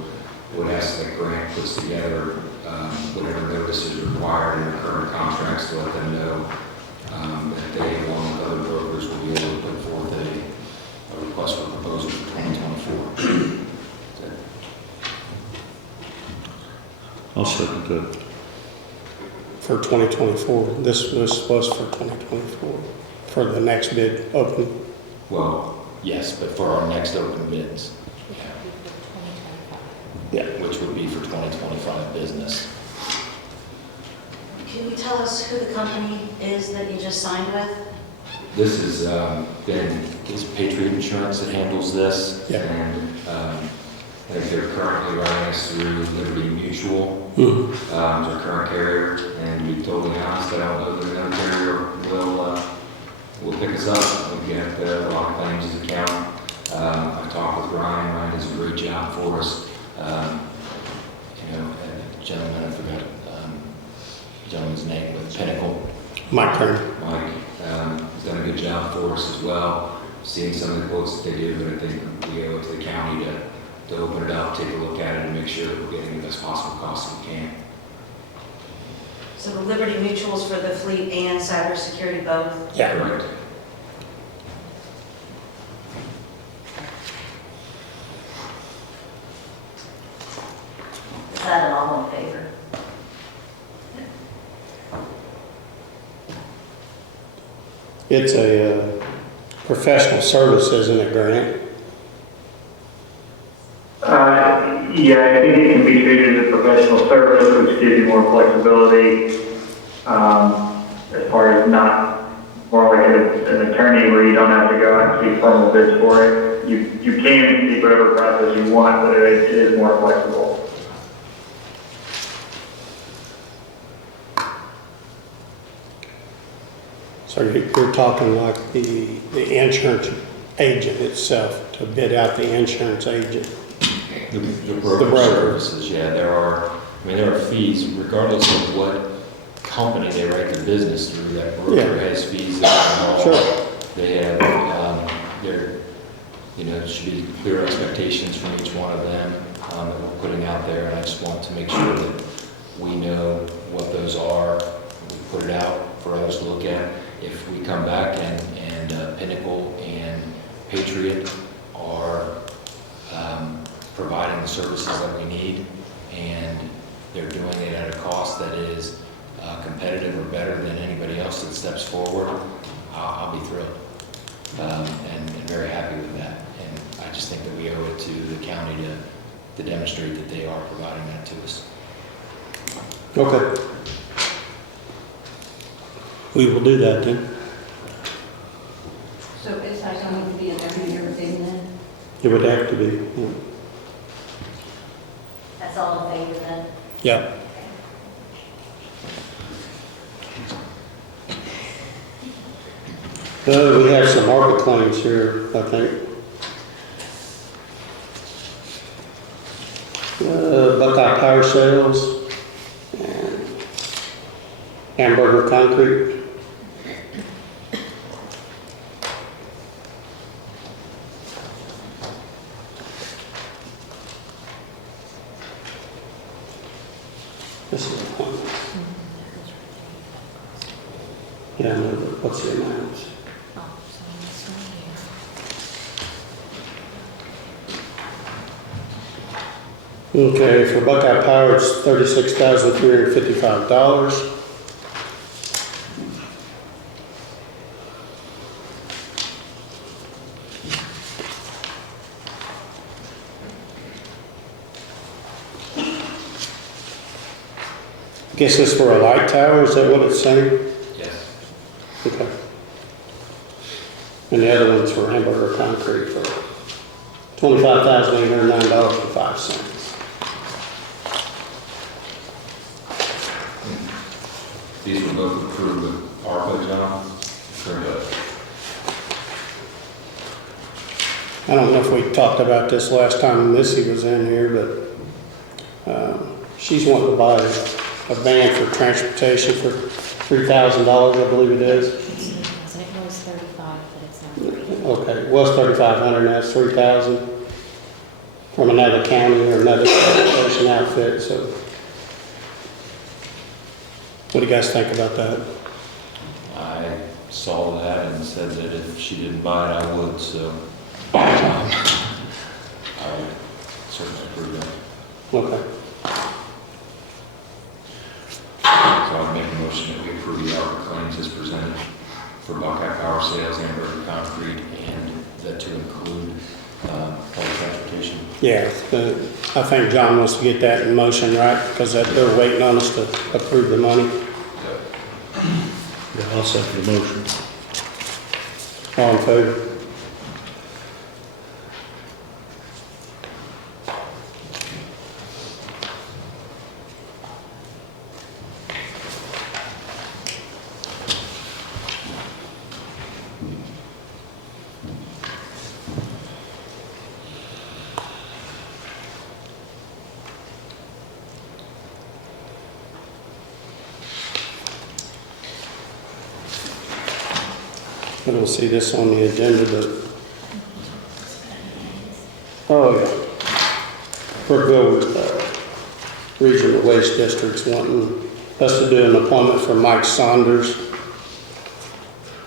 would ask that Grant puts together whatever notice is required in the current contracts to let them know that they, along with other brokers, will be able to put forth a request for proposal for 2024. I'll second that. For 2024. This was for 2024, for the next bid open. Well, yes, but for our next open bids. Yeah, which would be for 2025 business. Can you tell us who the company is that you just signed with? This has it's Patriot Insurance that handles this. Yeah. And I think they're currently running us through Liberty Mutual, Mm-hmm. our current carrier. And to be totally honest, I don't know that another carrier will pick us up. We've got a lot of claims as account. I've talked with Ryan. Ryan does a great job for us. A gentleman, I forgot the gentleman's name, with Pinnacle. Mike Kern. Mike has done a good job for us as well. Seeing some of the quotes that they do, but I think we owe it to the county to open it up, take a look at it, and make sure that we're getting the best possible cost we can. So the Liberty Mutuals for the fleet and cybersecurity both? Yeah. Correct. Is that an all in favor? It's a professional service, isn't it, Grant? Yeah, I think it can be treated as a professional service, which gives you more flexibility, as far as not more like an attorney where you don't have to go out and seek formal bids for it. You can seek whatever process you want, but it is more flexible. So you're talking like the insurance agent itself, to bid out the insurance agent. The broker broker. services, yeah, there are fees regardless of what company they write their business through. That broker Yeah. has fees that are involved. Sure. They have, there should be clear expectations from each one of them that we're putting out there. And I just want to make sure that we know what those are. We put it out for others to look at. If we come back and Pinnacle and Patriot are providing the services that we need, and they're doing it at a cost that is competitive or better than anybody else that steps forward, I'll be thrilled and very happy with that. And I just think that we owe it to the county to demonstrate that they are providing that to us. Okay. We will do that then. So it's not going to be an every year thing then? It would have to be. Yeah. That's all in favor then? Yeah. We have some ARPA claims here, I think. Buckeye Power Sales and Hamburger Concrete. This is one. Yeah, I know, but what's the amount? Okay, for Buckeye Power, it's $36,355. Guess this for a light tower, is that what it's saying? Yes. Okay. And the other one's for Hamburger Concrete for $25,809.05. These were both approved with ARPA, John? Correct. I don't know if we talked about this last time Missy was in here, but she's wanting to buy a van for transportation for $3,000, I believe it is. It was 35, but it's not. Okay, it was $3,500, now it's $3,000 from another county or another transportation outfit, so. What do you guys think about that? I saw that and said that if she didn't buy it, I would, so I would certainly approve that. Okay. So I'll make a motion that we approve the ARPA claims as presented for Buckeye Power Sales, Hamburger Concrete, and that to include public transportation. Yeah, I think John wants to get that in motion, right? Because they're waiting on us to approve the money. Yeah, I'll second the motion. All in favor? I don't see this on the agenda, but, oh, yeah. Brookville Regional Waste District's wanting us to do an appointment for Mike Saunders.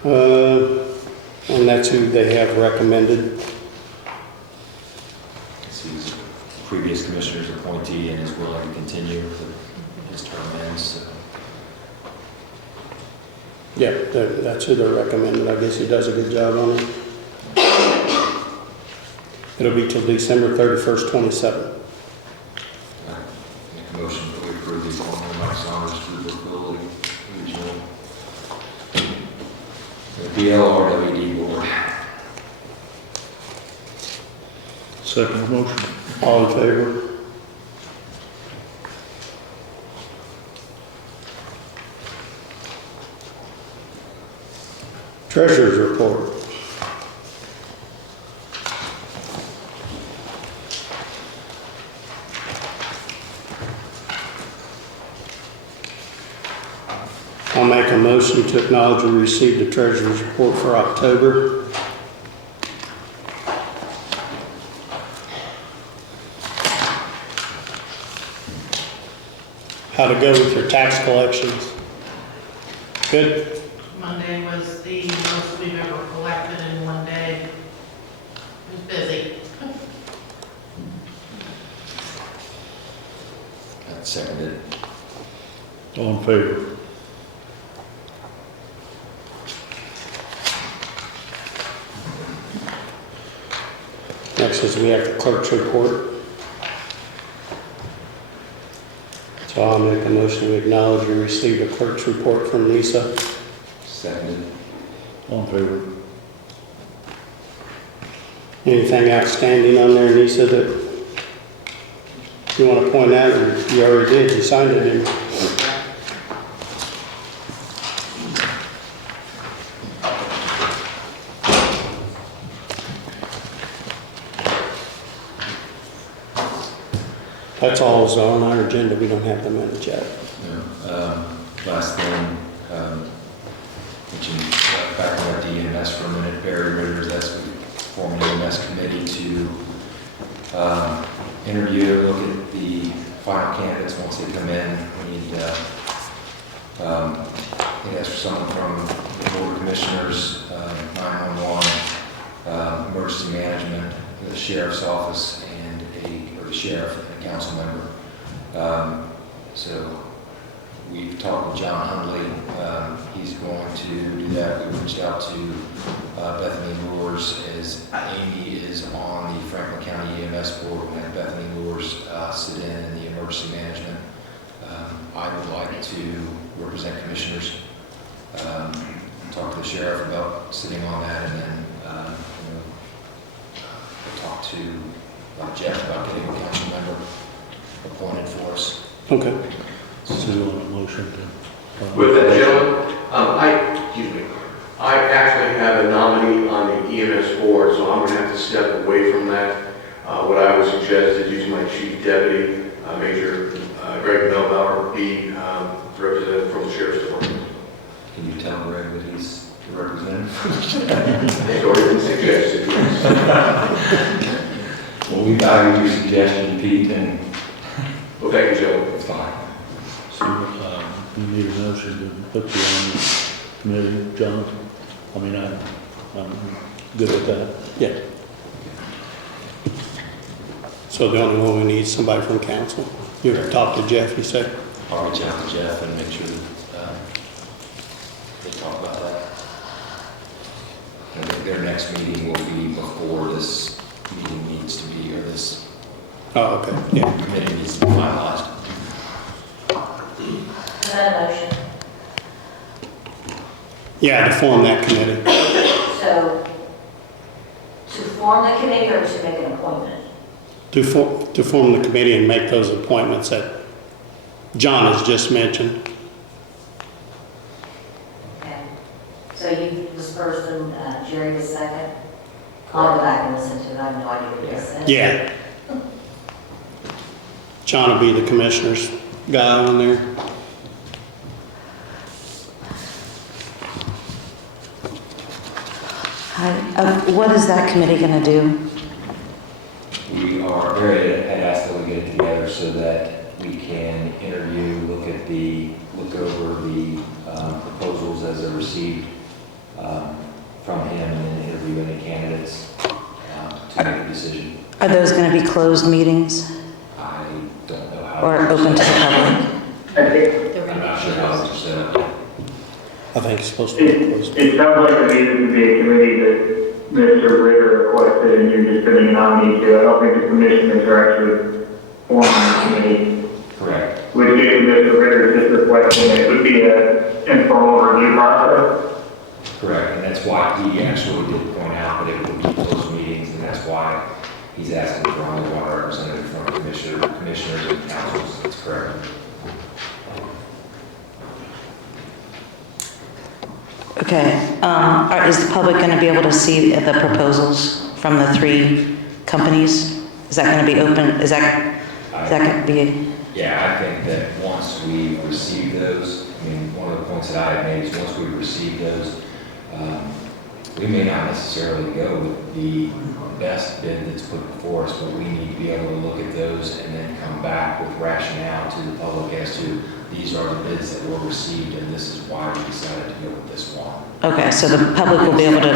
And that's who they have recommended. He's a previous commissioner's appointee and is willing to continue for his term ends. So. Yeah, that's who they're recommending. I guess he does a good job on it. It'll be till December 31st, 27. Make a motion that we approve the appointment of Mike Saunders to the Ability Regional DLRWD Board. Second motion. All in favor? Treasurer's report. I'll make a motion to acknowledge we received the treasurer's report for October. How to go with your tax collections? Good? Monday was the most we've ever collected in one day. It was busy. That's seconded. All in favor? Next is we have the clerk's report. So I'll make a motion to acknowledge we received a clerk's report from Neysa. Seconded. All in favor? Anything outstanding on there, Neysa, that you want to point out, or you already did, you signed it, didn't you? That's all is on our agenda, we don't have the minutes yet. No. Last thing, mentioned back on the EMS for a minute, Barry Ritter's asked me to form an EMS committee to interview, look at the final candidates once they come in. We need he asked for someone from the Board of Commissioners, 911, Emergency Management, the Sheriff's Office, or the Sheriff and a council member. So we've talked with John Hundley. He's going to do that. We reached out to Bethany Lures, as Amy is on the Franklin County EMS board. We have Bethany Lures sit in the emergency management. I would like to represent commissioners, talk to the sheriff about sitting on that, and then talk to Jeff about getting a council member appointed for us. Okay. So you want a motion to? With that, gentlemen, I actually have a nominee on the EMS board, so I'm going to have to step away from that. What I would suggest is using my chief deputy, Major Greg Melbauer, be representative from the Sheriff's Department. Can you tell Greg that he's the representative? It's already been suggested, yes. Well, we value your suggestion, Pete, and Well, thank you, gentlemen. it's fine. So, you need a motion to put you on the committee, John? I mean, I'm good with that. Yeah. So the only one we need is somebody from council. You ever talk to Jeff, you said? I'll reach out to Jeff and make sure that they talk about that. I think their next meeting will be before this meeting needs to be, or this Oh, okay, yeah. committee needs to be finalized. Is that a motion? Yeah, to form that committee. So, to form the committee or to make an appointment? To form the committee and make those appointments that John has just mentioned. Okay. So you was first and Jerry was second? I'll go back and listen to it, I have no idea what you just said. Yeah. John will be the commissioner's guy on there. What is that committee going to do? Barry had asked that we get it together so that we can interview, look over the proposals as they're received from him, and then interview any candidates to make a decision. Are those going to be closed meetings I don't know how. or open to the public? I'm not sure how it's set up. I think it's supposed to be posted. It sounds like there needs to be a committee that Mr. Ritter requested and you're just putting a nominee to. I don't think the commissioners are actually forming the committee. Correct. Which if Mr. Ritter is just requesting it would be an informal review process. Correct, and that's why he actually did point out that it would be closed meetings, and that's why he's asking for only one representative from commissioners and councils. That's correct. Okay, is the public going to be able to see the proposals from the 3 companies? Is that going to be open, is that going to be? Yeah, I think that once we receive those, I mean, one of the points that I had made is once we receive those, we may not necessarily go with the best bid that's put before us, but we need to be able to look at those and then come back with rationale to the public as to these are the bids that were received and this is why we decided to go with this one. Okay, so the public will be able to,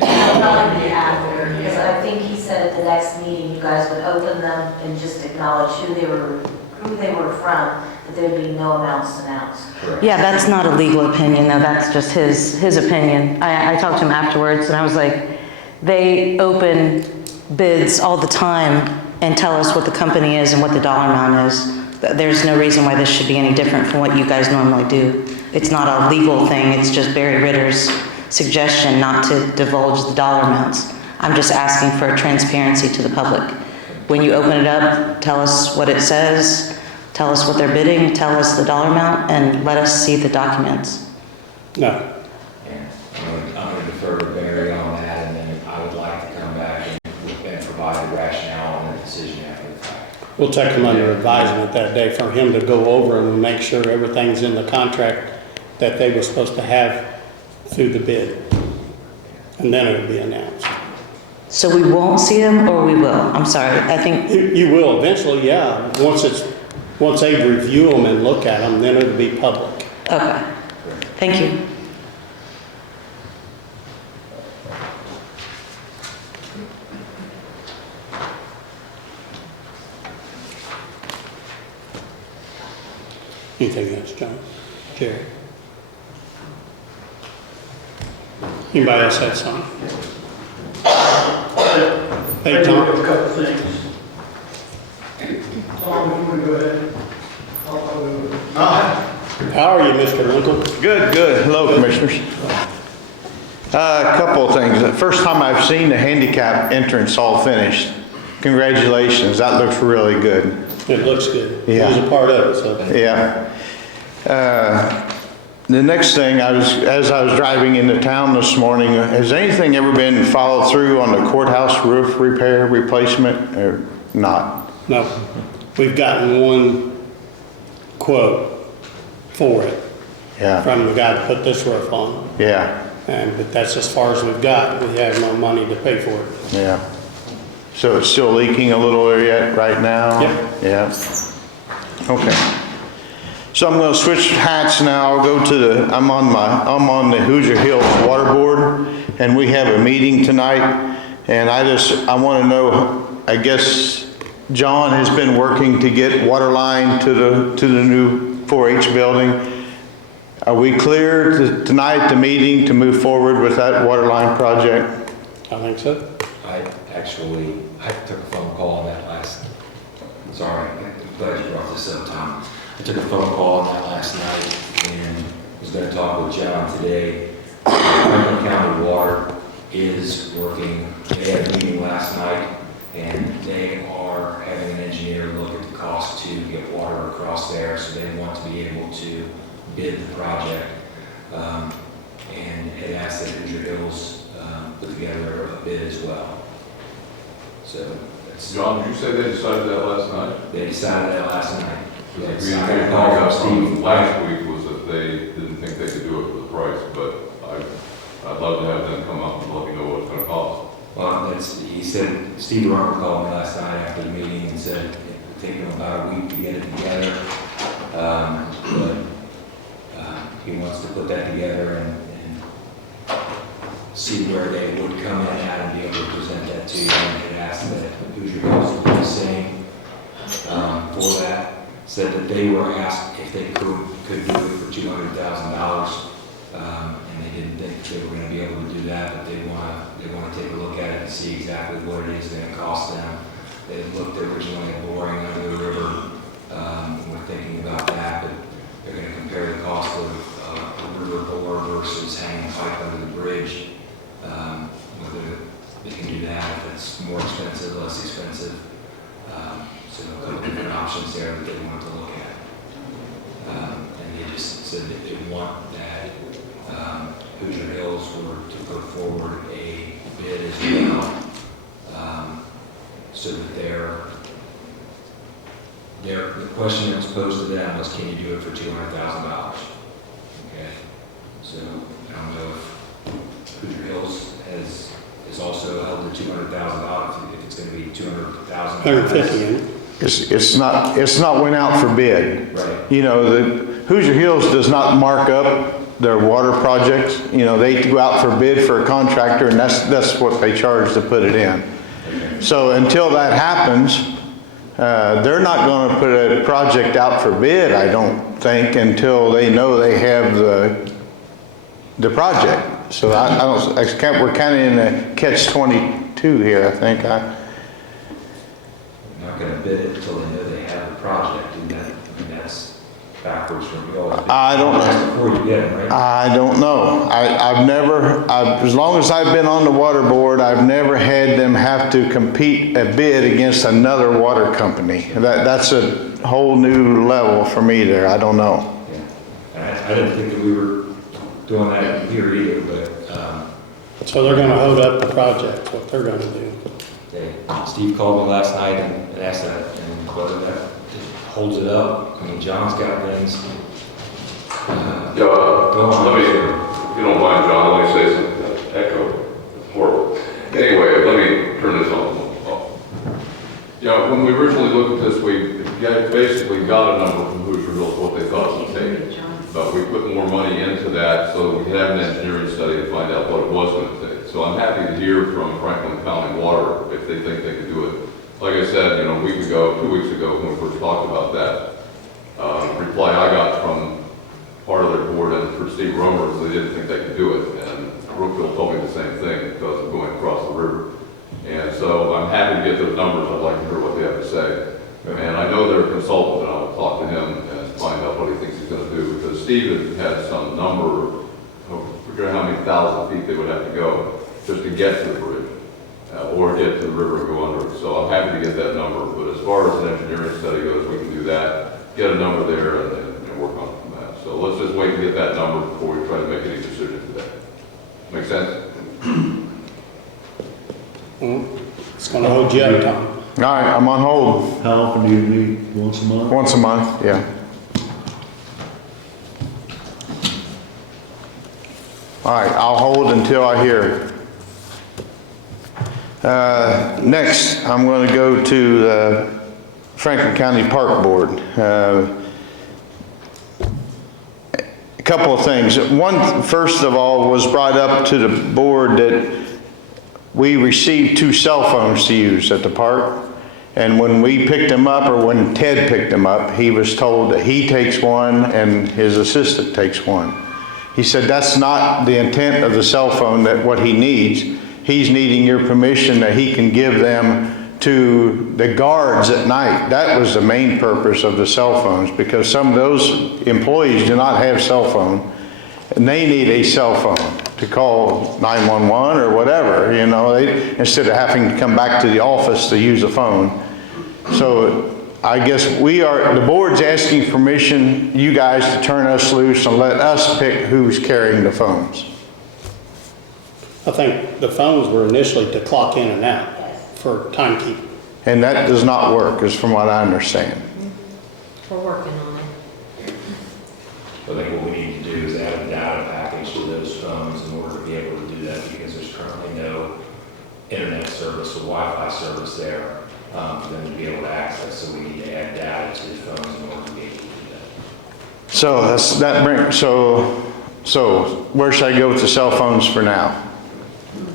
That'll probably be after, because I think he said at the next meeting, you guys would open them and just acknowledge who they were from, that there would be no amounts announced. Correct. yeah, that's not a legal opinion, though, that's just his opinion. I talked to him afterwards, and I was like, they open bids all the time and tell us what the company is and what the dollar amount is. There's no reason why this should be any different from what you guys normally do. It's not a legal thing, it's just Barry Ritter's suggestion not to divulge the dollar amounts. I'm just asking for transparency to the public. When you open it up, tell us what it says, tell us what they're bidding, tell us the dollar amount, and let us see the documents. No. And I'm going to defer to Barry on that, and then I would like to come back and provide a rationale on the decision after the fact. We'll take him under advisement that day for him to go over and make sure everything's in the contract that they were supposed to have through the bid. And then it'll be announced. So we won't see them, or we will? I'm sorry, I think, You will eventually, yeah. Once they review them and look at them, then it'll be public. okay. Thank you. Anything else, John? Jerry? Anybody else have something? Hey, I do Tom? have a couple things. Tom, if you want to go ahead. I'll go. How are you, Mr. Lincoln? Good, good. Hello, Commissioners. A couple of things. The first time I've seen the handicap entrance all finished. Congratulations, that looks really good. It looks good. Yeah. He was a part of it, so. Yeah. The next thing, as I was driving into town this morning, has anything ever been followed through on the courthouse roof repair, replacement, or not? No, we've gotten one quote for it Yeah, from the guy that put this roof on. yeah, But that's as far as we've got. We have no money to pay for it. yeah. So it's still leaking a little yet right now? Yep. Yeah. Okay. So I'm going to switch hats now. I'll go to I'm on the Hoosier Hills Water Board, and we have a meeting tonight. And I want to know, I guess John has been working to get water line to the new 4-H building. Are we clear tonight, the meeting, to move forward with that water line project? I think so. I took a phone call on that sorry, I'm glad you brought this up, Tom. I took a phone call on that last night and was going to talk with John today. Franklin County Water is working. They had a meeting last night and they are having an engineer look at the cost to get water across there, so they want to be able to bid the project. And it asked that Hoosier Hills put together a bid as well. So that's, John, did you say they decided that last night? they decided that last night. The Yes, communication I I got a got call from from Steve last week was that they didn't think they could do it for the price, but I'd love to have them come up and let me know what it's gonna cost. Well, he said, Steve Romer called me last night after the meeting and said it would take him about a week to get it together. But he wants to put that together and see where they would come in at and be able to present that to you. And it asked that Hoosier Hills would do the same for that. Said that they were asked if they could do it for $200,000. and they didn't think they were gonna be able to do that, but they wanna take a look at it and see exactly what it is gonna cost them. They had looked originally at boring under the river, we're thinking about that, but they're gonna compare the cost of a river bore versus hanging pipe under the bridge, whether they can do that, if it's more expensive, less expensive. So a couple different options there that they wanted to look at. And they just said that they want that Hoosier Hills were to put forward a bid as well, so that the question that was posed to them was, can you do it for $200,000? Okay, so I don't know if Hoosier Hills is also held to $200,000, if it's going to be $200,000. 150, isn't it? It's not went out for bid. Right. You know, the Hoosier Hills does not mark up their water projects. You know, they go out for bid for a contractor, and that's what they charge to put it in. So until that happens, they're not going to put a project out for bid, I don't think, until they know they have the project. So we're kind of in a catch-22 here, I think. They're not going to bid it until they know they have the project, and that's backwards from you. I don't know. Before you get it, right? I don't know. As long as I've been on the water board, I've never had them have to compete a bid against another water company. That's a whole new level for me there. I don't know. Yeah. I didn't think that we were doing that here either, but So they're gonna hold up the project, what they're gonna do. Steve called me last night and asked that, and whether that holds it up. I mean, John's got things. Yeah, let me, if you don't mind, John, let me say something. Echo, it's horrible. Anyway, let me turn this on. Yeah, when we originally looked at this, we basically got a number from Hoosier Hills, what they thought it would take. But we put more money into that so we could have an engineering study to find out what it was going to take. So I'm happy to hear from Franklin County Water if they think they could do it. Like I said, a week ago, 2 weeks ago, when we first talked about that, reply I got from part of their board and for Steve Romer is they didn't think they could do it. And Brookville told me the same thing because of going across the river. And so I'm happy to get those numbers. I'd like to hear what they have to say. And I know they're a consultant, and I'll talk to him and find out what he thinks he's going to do. Because Steve had some number, I forget how many thousand feet they would have to go just to get to the bridge. Or get to the river and go under it. So I'm happy to get that number. But as far as an engineering study goes, we can do that, get a number there, and work on it from that. So let's just wait to get that number before we try to make any decision today. Make sense? It's gonna hold you up, Tom. All right, I'm on hold. How often do you meet? Once a month? Once a month, yeah. All right, I'll hold until I hear. Next, I'm going to go to the Franklin County Park Board. A couple of things. One, first of all, was brought up to the board that we received 2 cell phones to use at the park. And when we picked them up, or when Ted picked them up, he was told that he takes one and his assistant takes one. He said that's not the intent of the cell phone, that what he needs. He's needing your permission that he can give them to the guards at night. That was the main purpose of the cell phones, because some of those employees do not have cell phone, and they need a cell phone to call 911 or whatever, instead of having to come back to the office to use a phone. So I guess the board's asking permission, you guys, to turn us loose and let us pick who's carrying the phones. I think the phones were initially to clock in and out for timekeeping. And that does not work, is from what I understand. We're working on it. I think what we need to do is add a data package to those phones in order to be able to do that, because there's currently no internet service or Wi-Fi service there for them to be able to access. So we need to add data to the phones in order to be able to do that. So where should I go with the cell phones for now?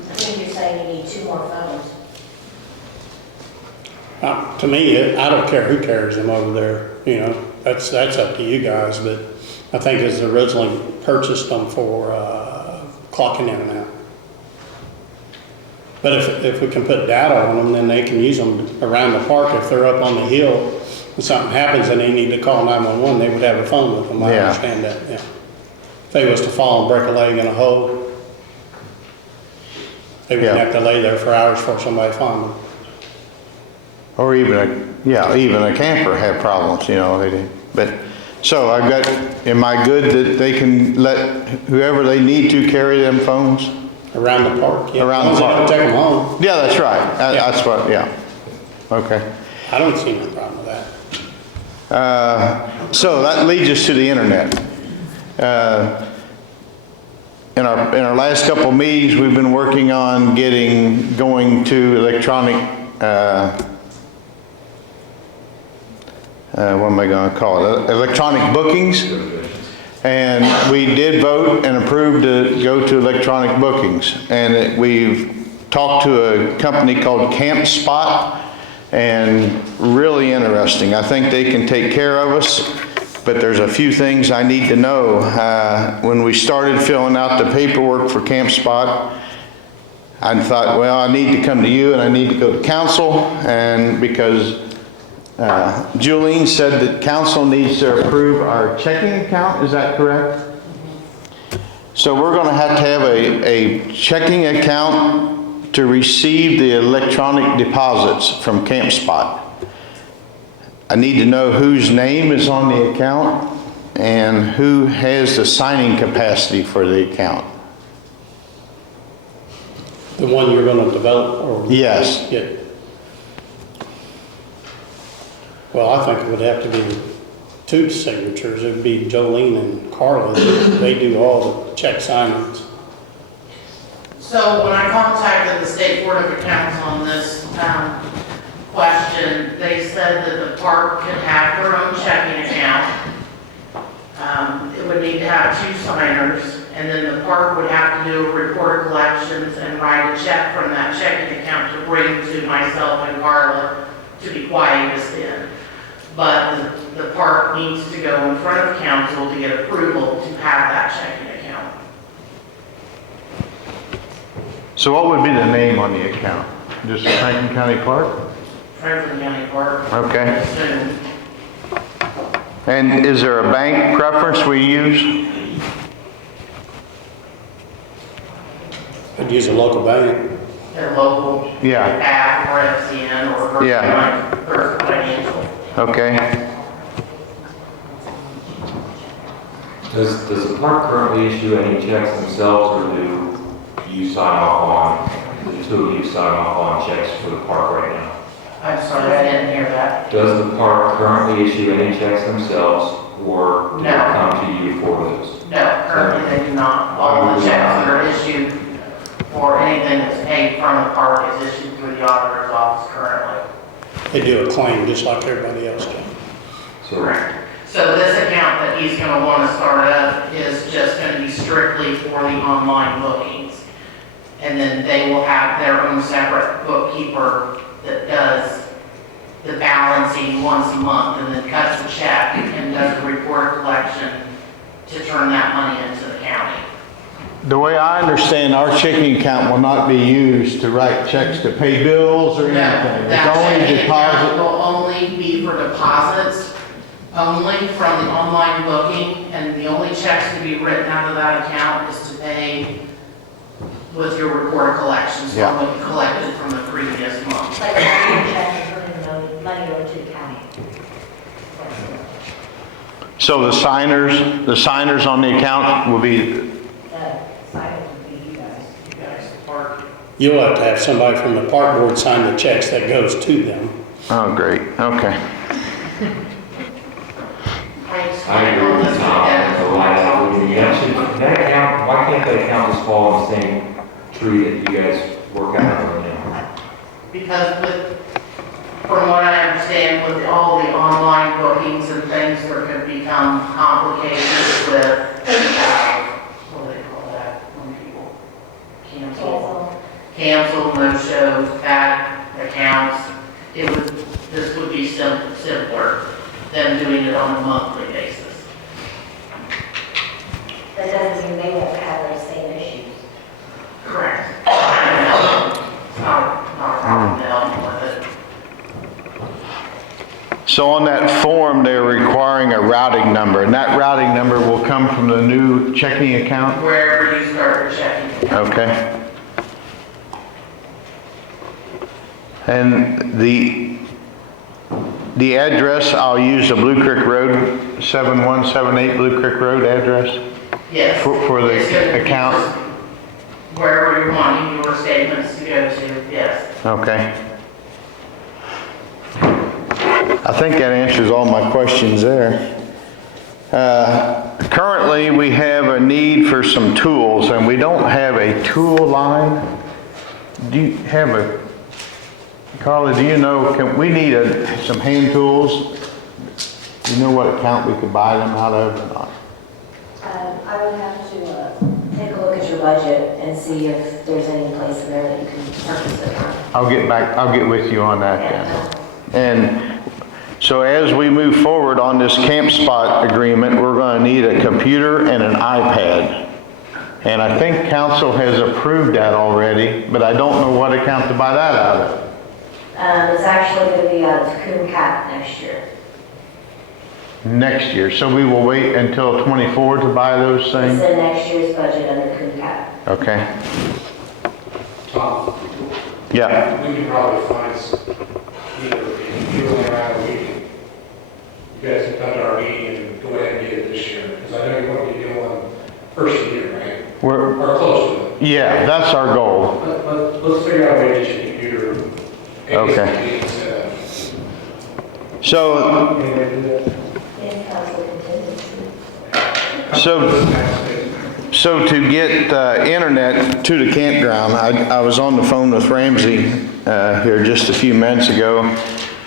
I think you're saying you need 2 more phones. To me, I don't care who carries them over there, you know, that's up to you guys, but I think it's originally purchased them for clocking in and out. But if we can put data on them, then they can use them around the park. If they're up on the hill and something happens and they need to call 911, they would have a phone with them. I Yeah. understand that, yeah. If they was to fall and break a leg in a hole, they wouldn't Yeah. have to lay there for hours for somebody to find them. Or even a camper had problems, you know, but, so am I good that they can let whoever they need to carry them phones? Around the park, yeah. Around the As long as they park. don't take them home. Yeah, that's right. Yeah. That's what, yeah. Okay. I don't see no problem with that. So that leads us to the internet. In our last couple of meetings, we've been working on going to electronic, what am I going to call it? Electronic bookings. And we did vote and approved to go to electronic bookings. And we've talked to a company called Camp Spot, and really interesting. I think they can take care of us, but there's a few things I need to know. When we started filling out the paperwork for Camp Spot, I thought, well, I need to come to you and I need to go to council, and because Jolene said that council needs to approve our checking account, is that correct? So we're going to have a checking account to receive the electronic deposits from Camp Spot. I need to know whose name is on the account and who has the signing capacity for the account. The one you're gonna develop or? Yes. Yeah. Well, I think it would have to be 2 signatures. It would be Jolene and Carla. They do all the check signings. So when I contacted the State Board of Accounts on this question, they said that the park could have their own checking account. It would need to have 2 signers, and then the park would have to do a report of collections and write a check from that checking account to bring to myself and Carla to be quieted in. But the park needs to go in front of council to get approval to have that checking account. So what would be the name on the account? Just Franklin County Park? Franklin County Park. Okay. Soon. And is there a bank preference we use? I'd use a local bank. Their local. Yeah. App or FCN or First Yeah. First Financial. Okay. Does the park currently issue any checks themselves, or do you sign off on, the 2 of you sign off on checks for the park right now? I'm sorry, I didn't hear that. Does the park currently issue any checks themselves, or do they No. come to you for those? No, currently they do not. All the checks that are issued or anything that's paid from the park is issued through the auditor's office currently. They do a claim just like everybody else does. So, Correct. So this account that he's going to want to start up is just going to be strictly for the online bookings. And then they will have their own separate bookkeeper that does the balancing once a month and then cuts a check and does a report collection to turn that money into the county. The way I understand, our checking account will not be used to write checks to pay bills or anything. It's That only checking account deposit. will only be for deposits, only from the online booking, and the only checks to be written out of that account is to pay with your report of collections, Yeah. what we collected from the previous month. Like, writing a check and putting the money over to the county. So the signers on the account will be, The signing would be you guys. You guys, the park. You'll have to have somebody from the park board sign the checks that goes to them. oh, great, okay. I agree with you, Tom. So that account, why can't that account just fall in the same tree that you guys work out right now? Because from what I understand, with all the online bookings and things, there could become complications with, what do they call that, when people cancel, no shows, bad accounts. The This would be simpler than doing it on a monthly basis. That doesn't mean they won't have those same issues. Correct. It's not a problem at all with it. So on that form, they're requiring a routing number, and that routing number will come from the new checking account? Wherever you start your checking. Okay. And the address, I'll use the Blue Creek Road, 7178 Blue Creek Road address Yes. for It's gonna the be account? Wherever you're wanting your statements to go to, yes. Okay. I think that answers all my questions there. Currently, we have a need for some tools, and we don't have a tool line. Do you have a, Carla, do you know, we need some hand tools? Do you know what account we could buy them out of or not? I would have to take a look at your budget and see if there's any place in there that you can purchase it from. I'll get with you on that then. And so as we move forward on this camp spot agreement, we're going to need a computer and an iPad. And I think council has approved that already, but I don't know what account to buy that out of. It's actually going to be out of Coon Cap next year. Next year, so we will wait until 24 to buy those It's things? in next year's budget under Coon Cap. Okay, Tom, yeah. we can probably find either if you're only around a week, you guys can come to our meeting and go ahead and get it this year, because I know you want to get one first of the year, right? We're, Or close to it. yeah, that's our goal. Let's figure out a way to get your computer. Okay. So, In council contingency. so to get internet to the campground, I was on the phone with Ramsey here just a few minutes ago,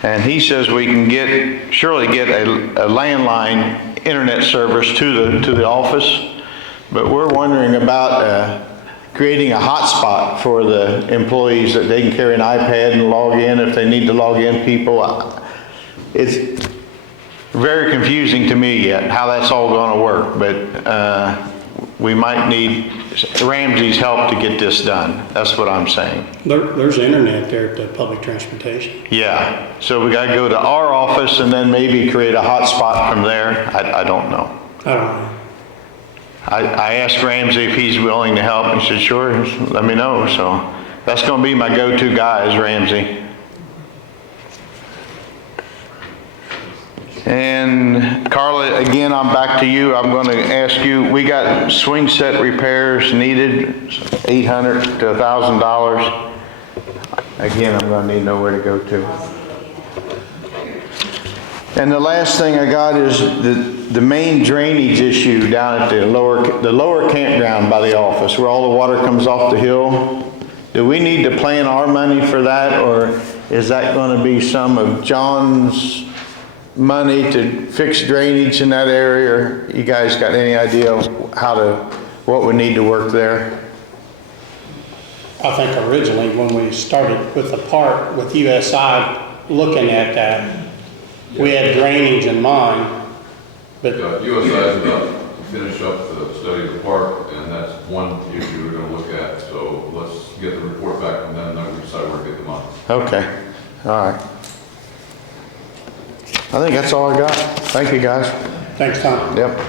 and he says we can surely get a landline internet service to the office, but we're wondering about creating a hotspot for the employees that they can carry an iPad and log in if they need to log in people. It's very confusing to me yet how that's all going to work, but we might need Ramsey's help to get this done. That's what I'm saying. There's internet there at the public transportation. Yeah, so we got to go to our office and then maybe create a hotspot from there. I don't know. I don't know. I asked Ramsey if he's willing to help. He said, sure, let me know. So that's going to be my go-to guy is Ramsey. And Carla, again, I'm back to you. I'm going to ask you, we got swing set repairs needed, $800 to $1,000. Again, I'm going to need to know where to go to. And the last thing I got is the main drainage issue down at the lower campground by the office, where all the water comes off the hill. Do we need to plan our money for that, or is that going to be some of John's money to fix drainage in that area? Or you guys got any idea what we need to work there? I think originally when we started with the park, with USI looking at that, we had drainage in mind, but USI is about to finish up the study of the park, and that's one issue we're gonna look at, so let's get the report back from them, and then we decide where to get the money. Okay, all right. I think that's all I got. Thank you, guys. thanks, Tom. Yep.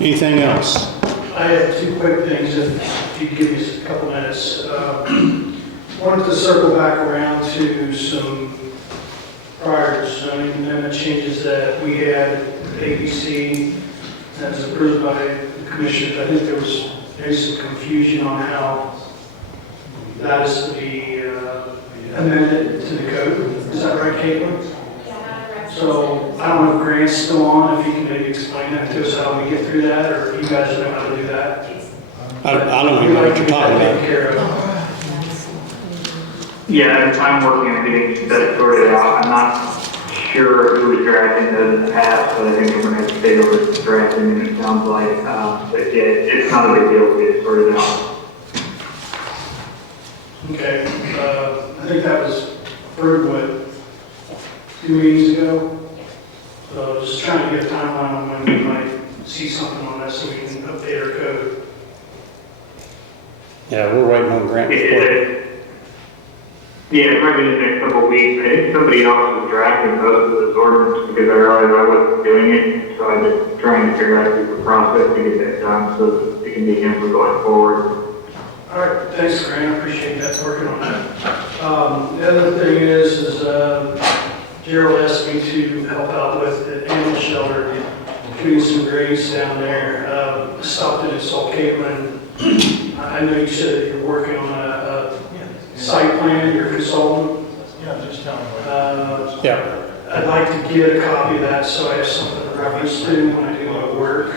Anything else? I have two quick things, if you could give me a couple minutes. Wanted to circle back around to some prior zoning amendment changes that we had at ABC that was approved by the commissioners. I think there was maybe some confusion on how that is to be amended to the code. Is that right, Caitlin? So I don't know if Grant's still on, if you can maybe explain that to us, how we get through that, or if you guys know how to do that. I don't even know what you're talking about. Yeah, I'm working on getting that sorted out. I'm not sure who was drafting those in the past, but I think we're going to stay over to drafting, it sounds like. But yeah, it's not a big deal to get it sorted out. Okay, I think that was approved, what, 2 meetings ago? So just trying to get a timeline on when we might see something on that so we can update our code. Yeah, we're waiting on grant report. Yeah, probably in the next couple of weeks. I think somebody else was drafting most of this ordinance because I realized I wasn't doing it. So I've been trying to figure out the process to get that done so that it can be handled going forward. All right, thanks, Grant, I appreciate that, working on that. The other thing is Gerald asked me to help out with the animal shelter, doing some graves down there. Stopped it and saw Caitlin. I know you said that you're working on a site plan, you're consultant. Yeah, just tell me. Yeah. I'd like to get a copy of that so I have something to reference to when I do my work,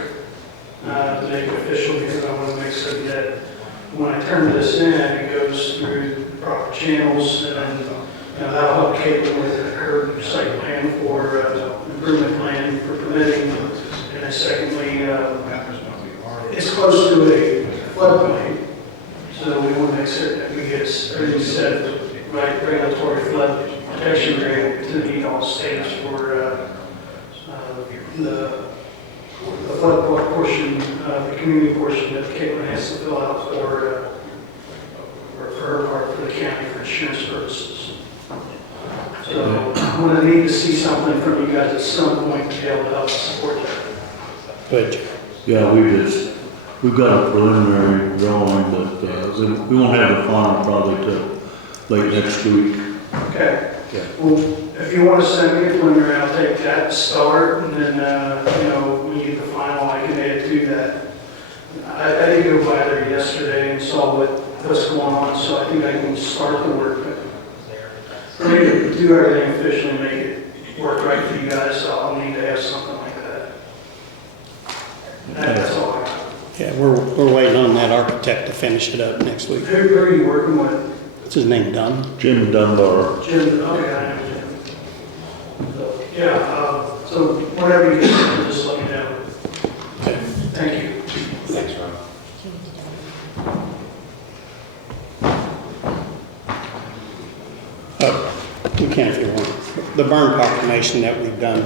to make it official, because I want to make sure that when I turn this in, it goes through the proper channels, and that'll help Caitlin with her site plan for improvement plan for permitting. And then secondly, it's close to a floodplain, so we want to make certain that we get everything set, right, regulatory flood protection grant to meet all states for the flood portion, the community portion that Caitlin has to fill out for her part for the county for insurance purposes. So I'm going to need to see something from you guys at some point to be able to help support that. Good. Yeah, we've got a preliminary drawing, but we won't have the final probably till late next week. Okay. Yeah. Well, if you want to send me a preliminary, I'll take that to start, and then, when you get the final, I can add to that. I did go by there yesterday and saw what's going on, so I think I can start the work. But for me to do everything officially, make it work right for you guys, so I'll need to have something like that. That's all I have. Yeah, we're waiting on that architect to finish it up next week. Who are you working with? What's his name, Dunn? Jim Dunbar. Jim, okay, I know Jim. So, yeah, so whatever you get, just let me know. Okay. Thank you. Thanks, Rob. You can if you want. The burn proclamation that we've done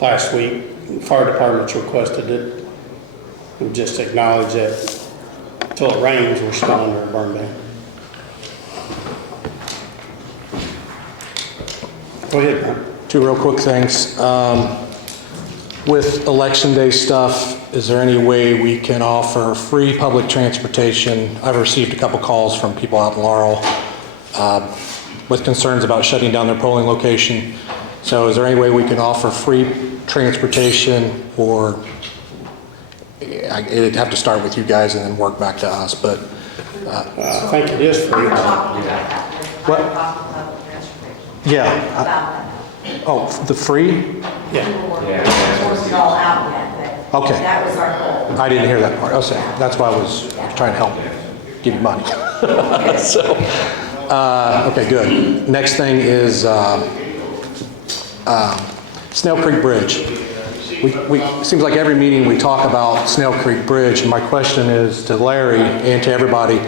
last week, fire departments requested it. We just acknowledge that until it rains, we're still under a burn ban. Go ahead, Brian. Two real quick things. With election day stuff, is there any way we can offer free public transportation? I've received a couple calls from people out in Laurel with concerns about shutting down their polling location. So is there any way we can offer free transportation, or it'd have to start with you guys and then work back to us, but. I think it is free. We're talking about that. What? We're talking about the transportation. Yeah. About that. Oh, the free? Yeah. It wasn't all out yet, but Okay. that was our goal. I didn't hear that part. Okay, that's why I was trying to help give you money. So, okay, good. Next thing is Snail Creek Bridge. Seems like every meeting we talk about Snail Creek Bridge, and my question is to Larry and to everybody,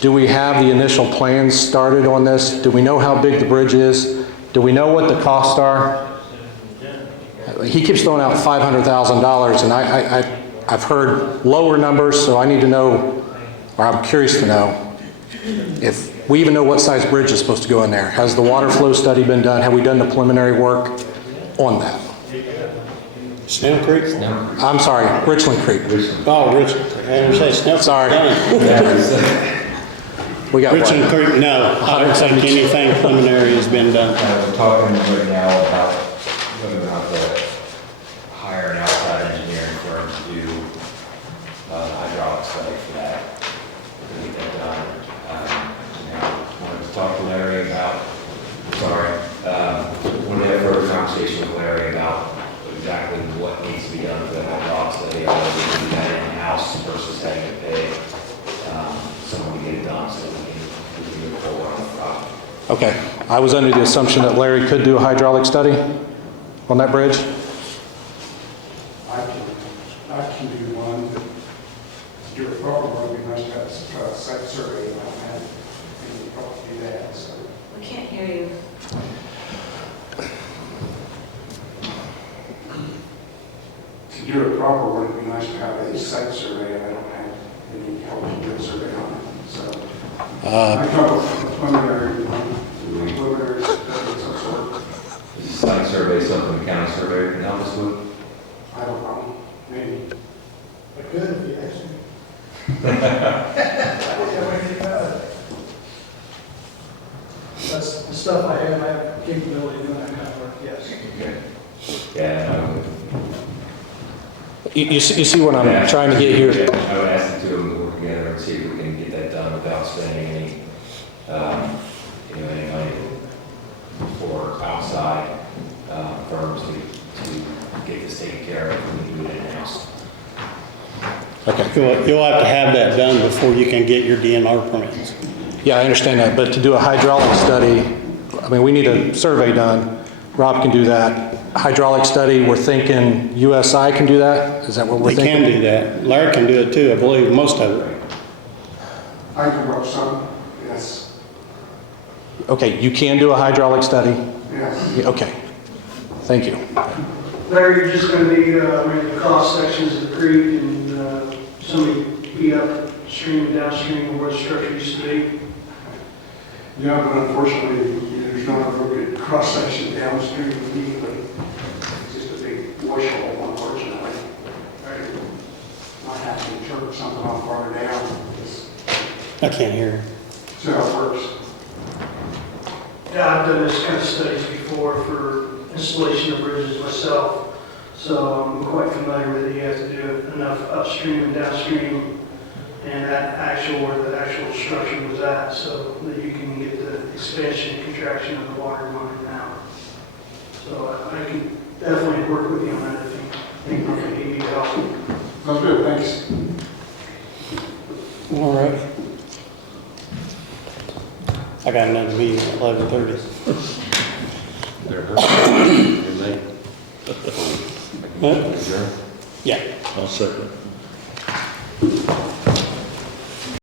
do we have the initial plans started on this? Do we know how big the bridge is? Do we know what the costs are? He keeps throwing out $500,000, and I've heard lower numbers, so I need to know, or I'm curious to know, if we even know what size bridge is supposed to go in there. Has the water flow study been done? Have we done the preliminary work on that? Snail Creek? I'm sorry, Richland Creek. Oh, Richland. I didn't say Snail Creek. Sorry. We got Richland what? Creek, no. I don't think anything preliminary has been done. We're talking right now about whether or not to hire an outside engineering firm to do hydraulic study for that. To get that done. Now, I wanted to talk to Larry about, wanted to have further conversation with Larry about exactly what needs to be done for that hydraulic study, or whether we do that in-house versus having to pay someone to get it done so we can move forward on the project. Okay, I was under the assumption that Larry could do a hydraulic study on that bridge. I can do one, but to do a proper one, we must have a site survey. do it proper, it'd be nice to have a site survey, and I don't have any help to do a survey on it, so. I come with preliminary studies of sort. Is site survey something the county surveyor can help us with? I don't know, maybe. I could if you asked me. That's the stuff I have capability of doing that kind of work, yes. Okay. Yeah, You see what I'm trying to get here? I would ask the two of them to work together and see if we can get that done without spending any, any money for outside firms to get this taken care of and do it in-house. Okay. You'll have to have that done before you can get your DNR permits. Yeah, I understand that, but to do a hydraulic study, I mean, we need a survey done. Rob can do that. Hydraulic study, we're thinking USI can do that? Is that what we're They thinking? can do that. Larry can do it too, I believe, most of it. I can work some, yes, Okay, you can do a hydraulic study? yes. Yeah, okay. Thank you. Larry, you're just going to be running the cross sections of the creek and somebody be upstream and downstream of where the structure used to be. Yeah, but unfortunately, there's not a real good cross-section downstream immediately. It's just a big washhole, unfortunately. I have to interpret something off farther down. I can't hear. See how it works. Yeah, I've done this kind of studies before for installation of bridges myself, so I'm quite familiar with it. You have to do enough upstream and downstream and that actual, where the actual structure was at, so that you can get the expansion and contraction of the water going out. So I can definitely work with you on that if you think you need help. Sounds good, thanks. All right. I got another meeting at 11:30. Huh? Yeah. I'll second.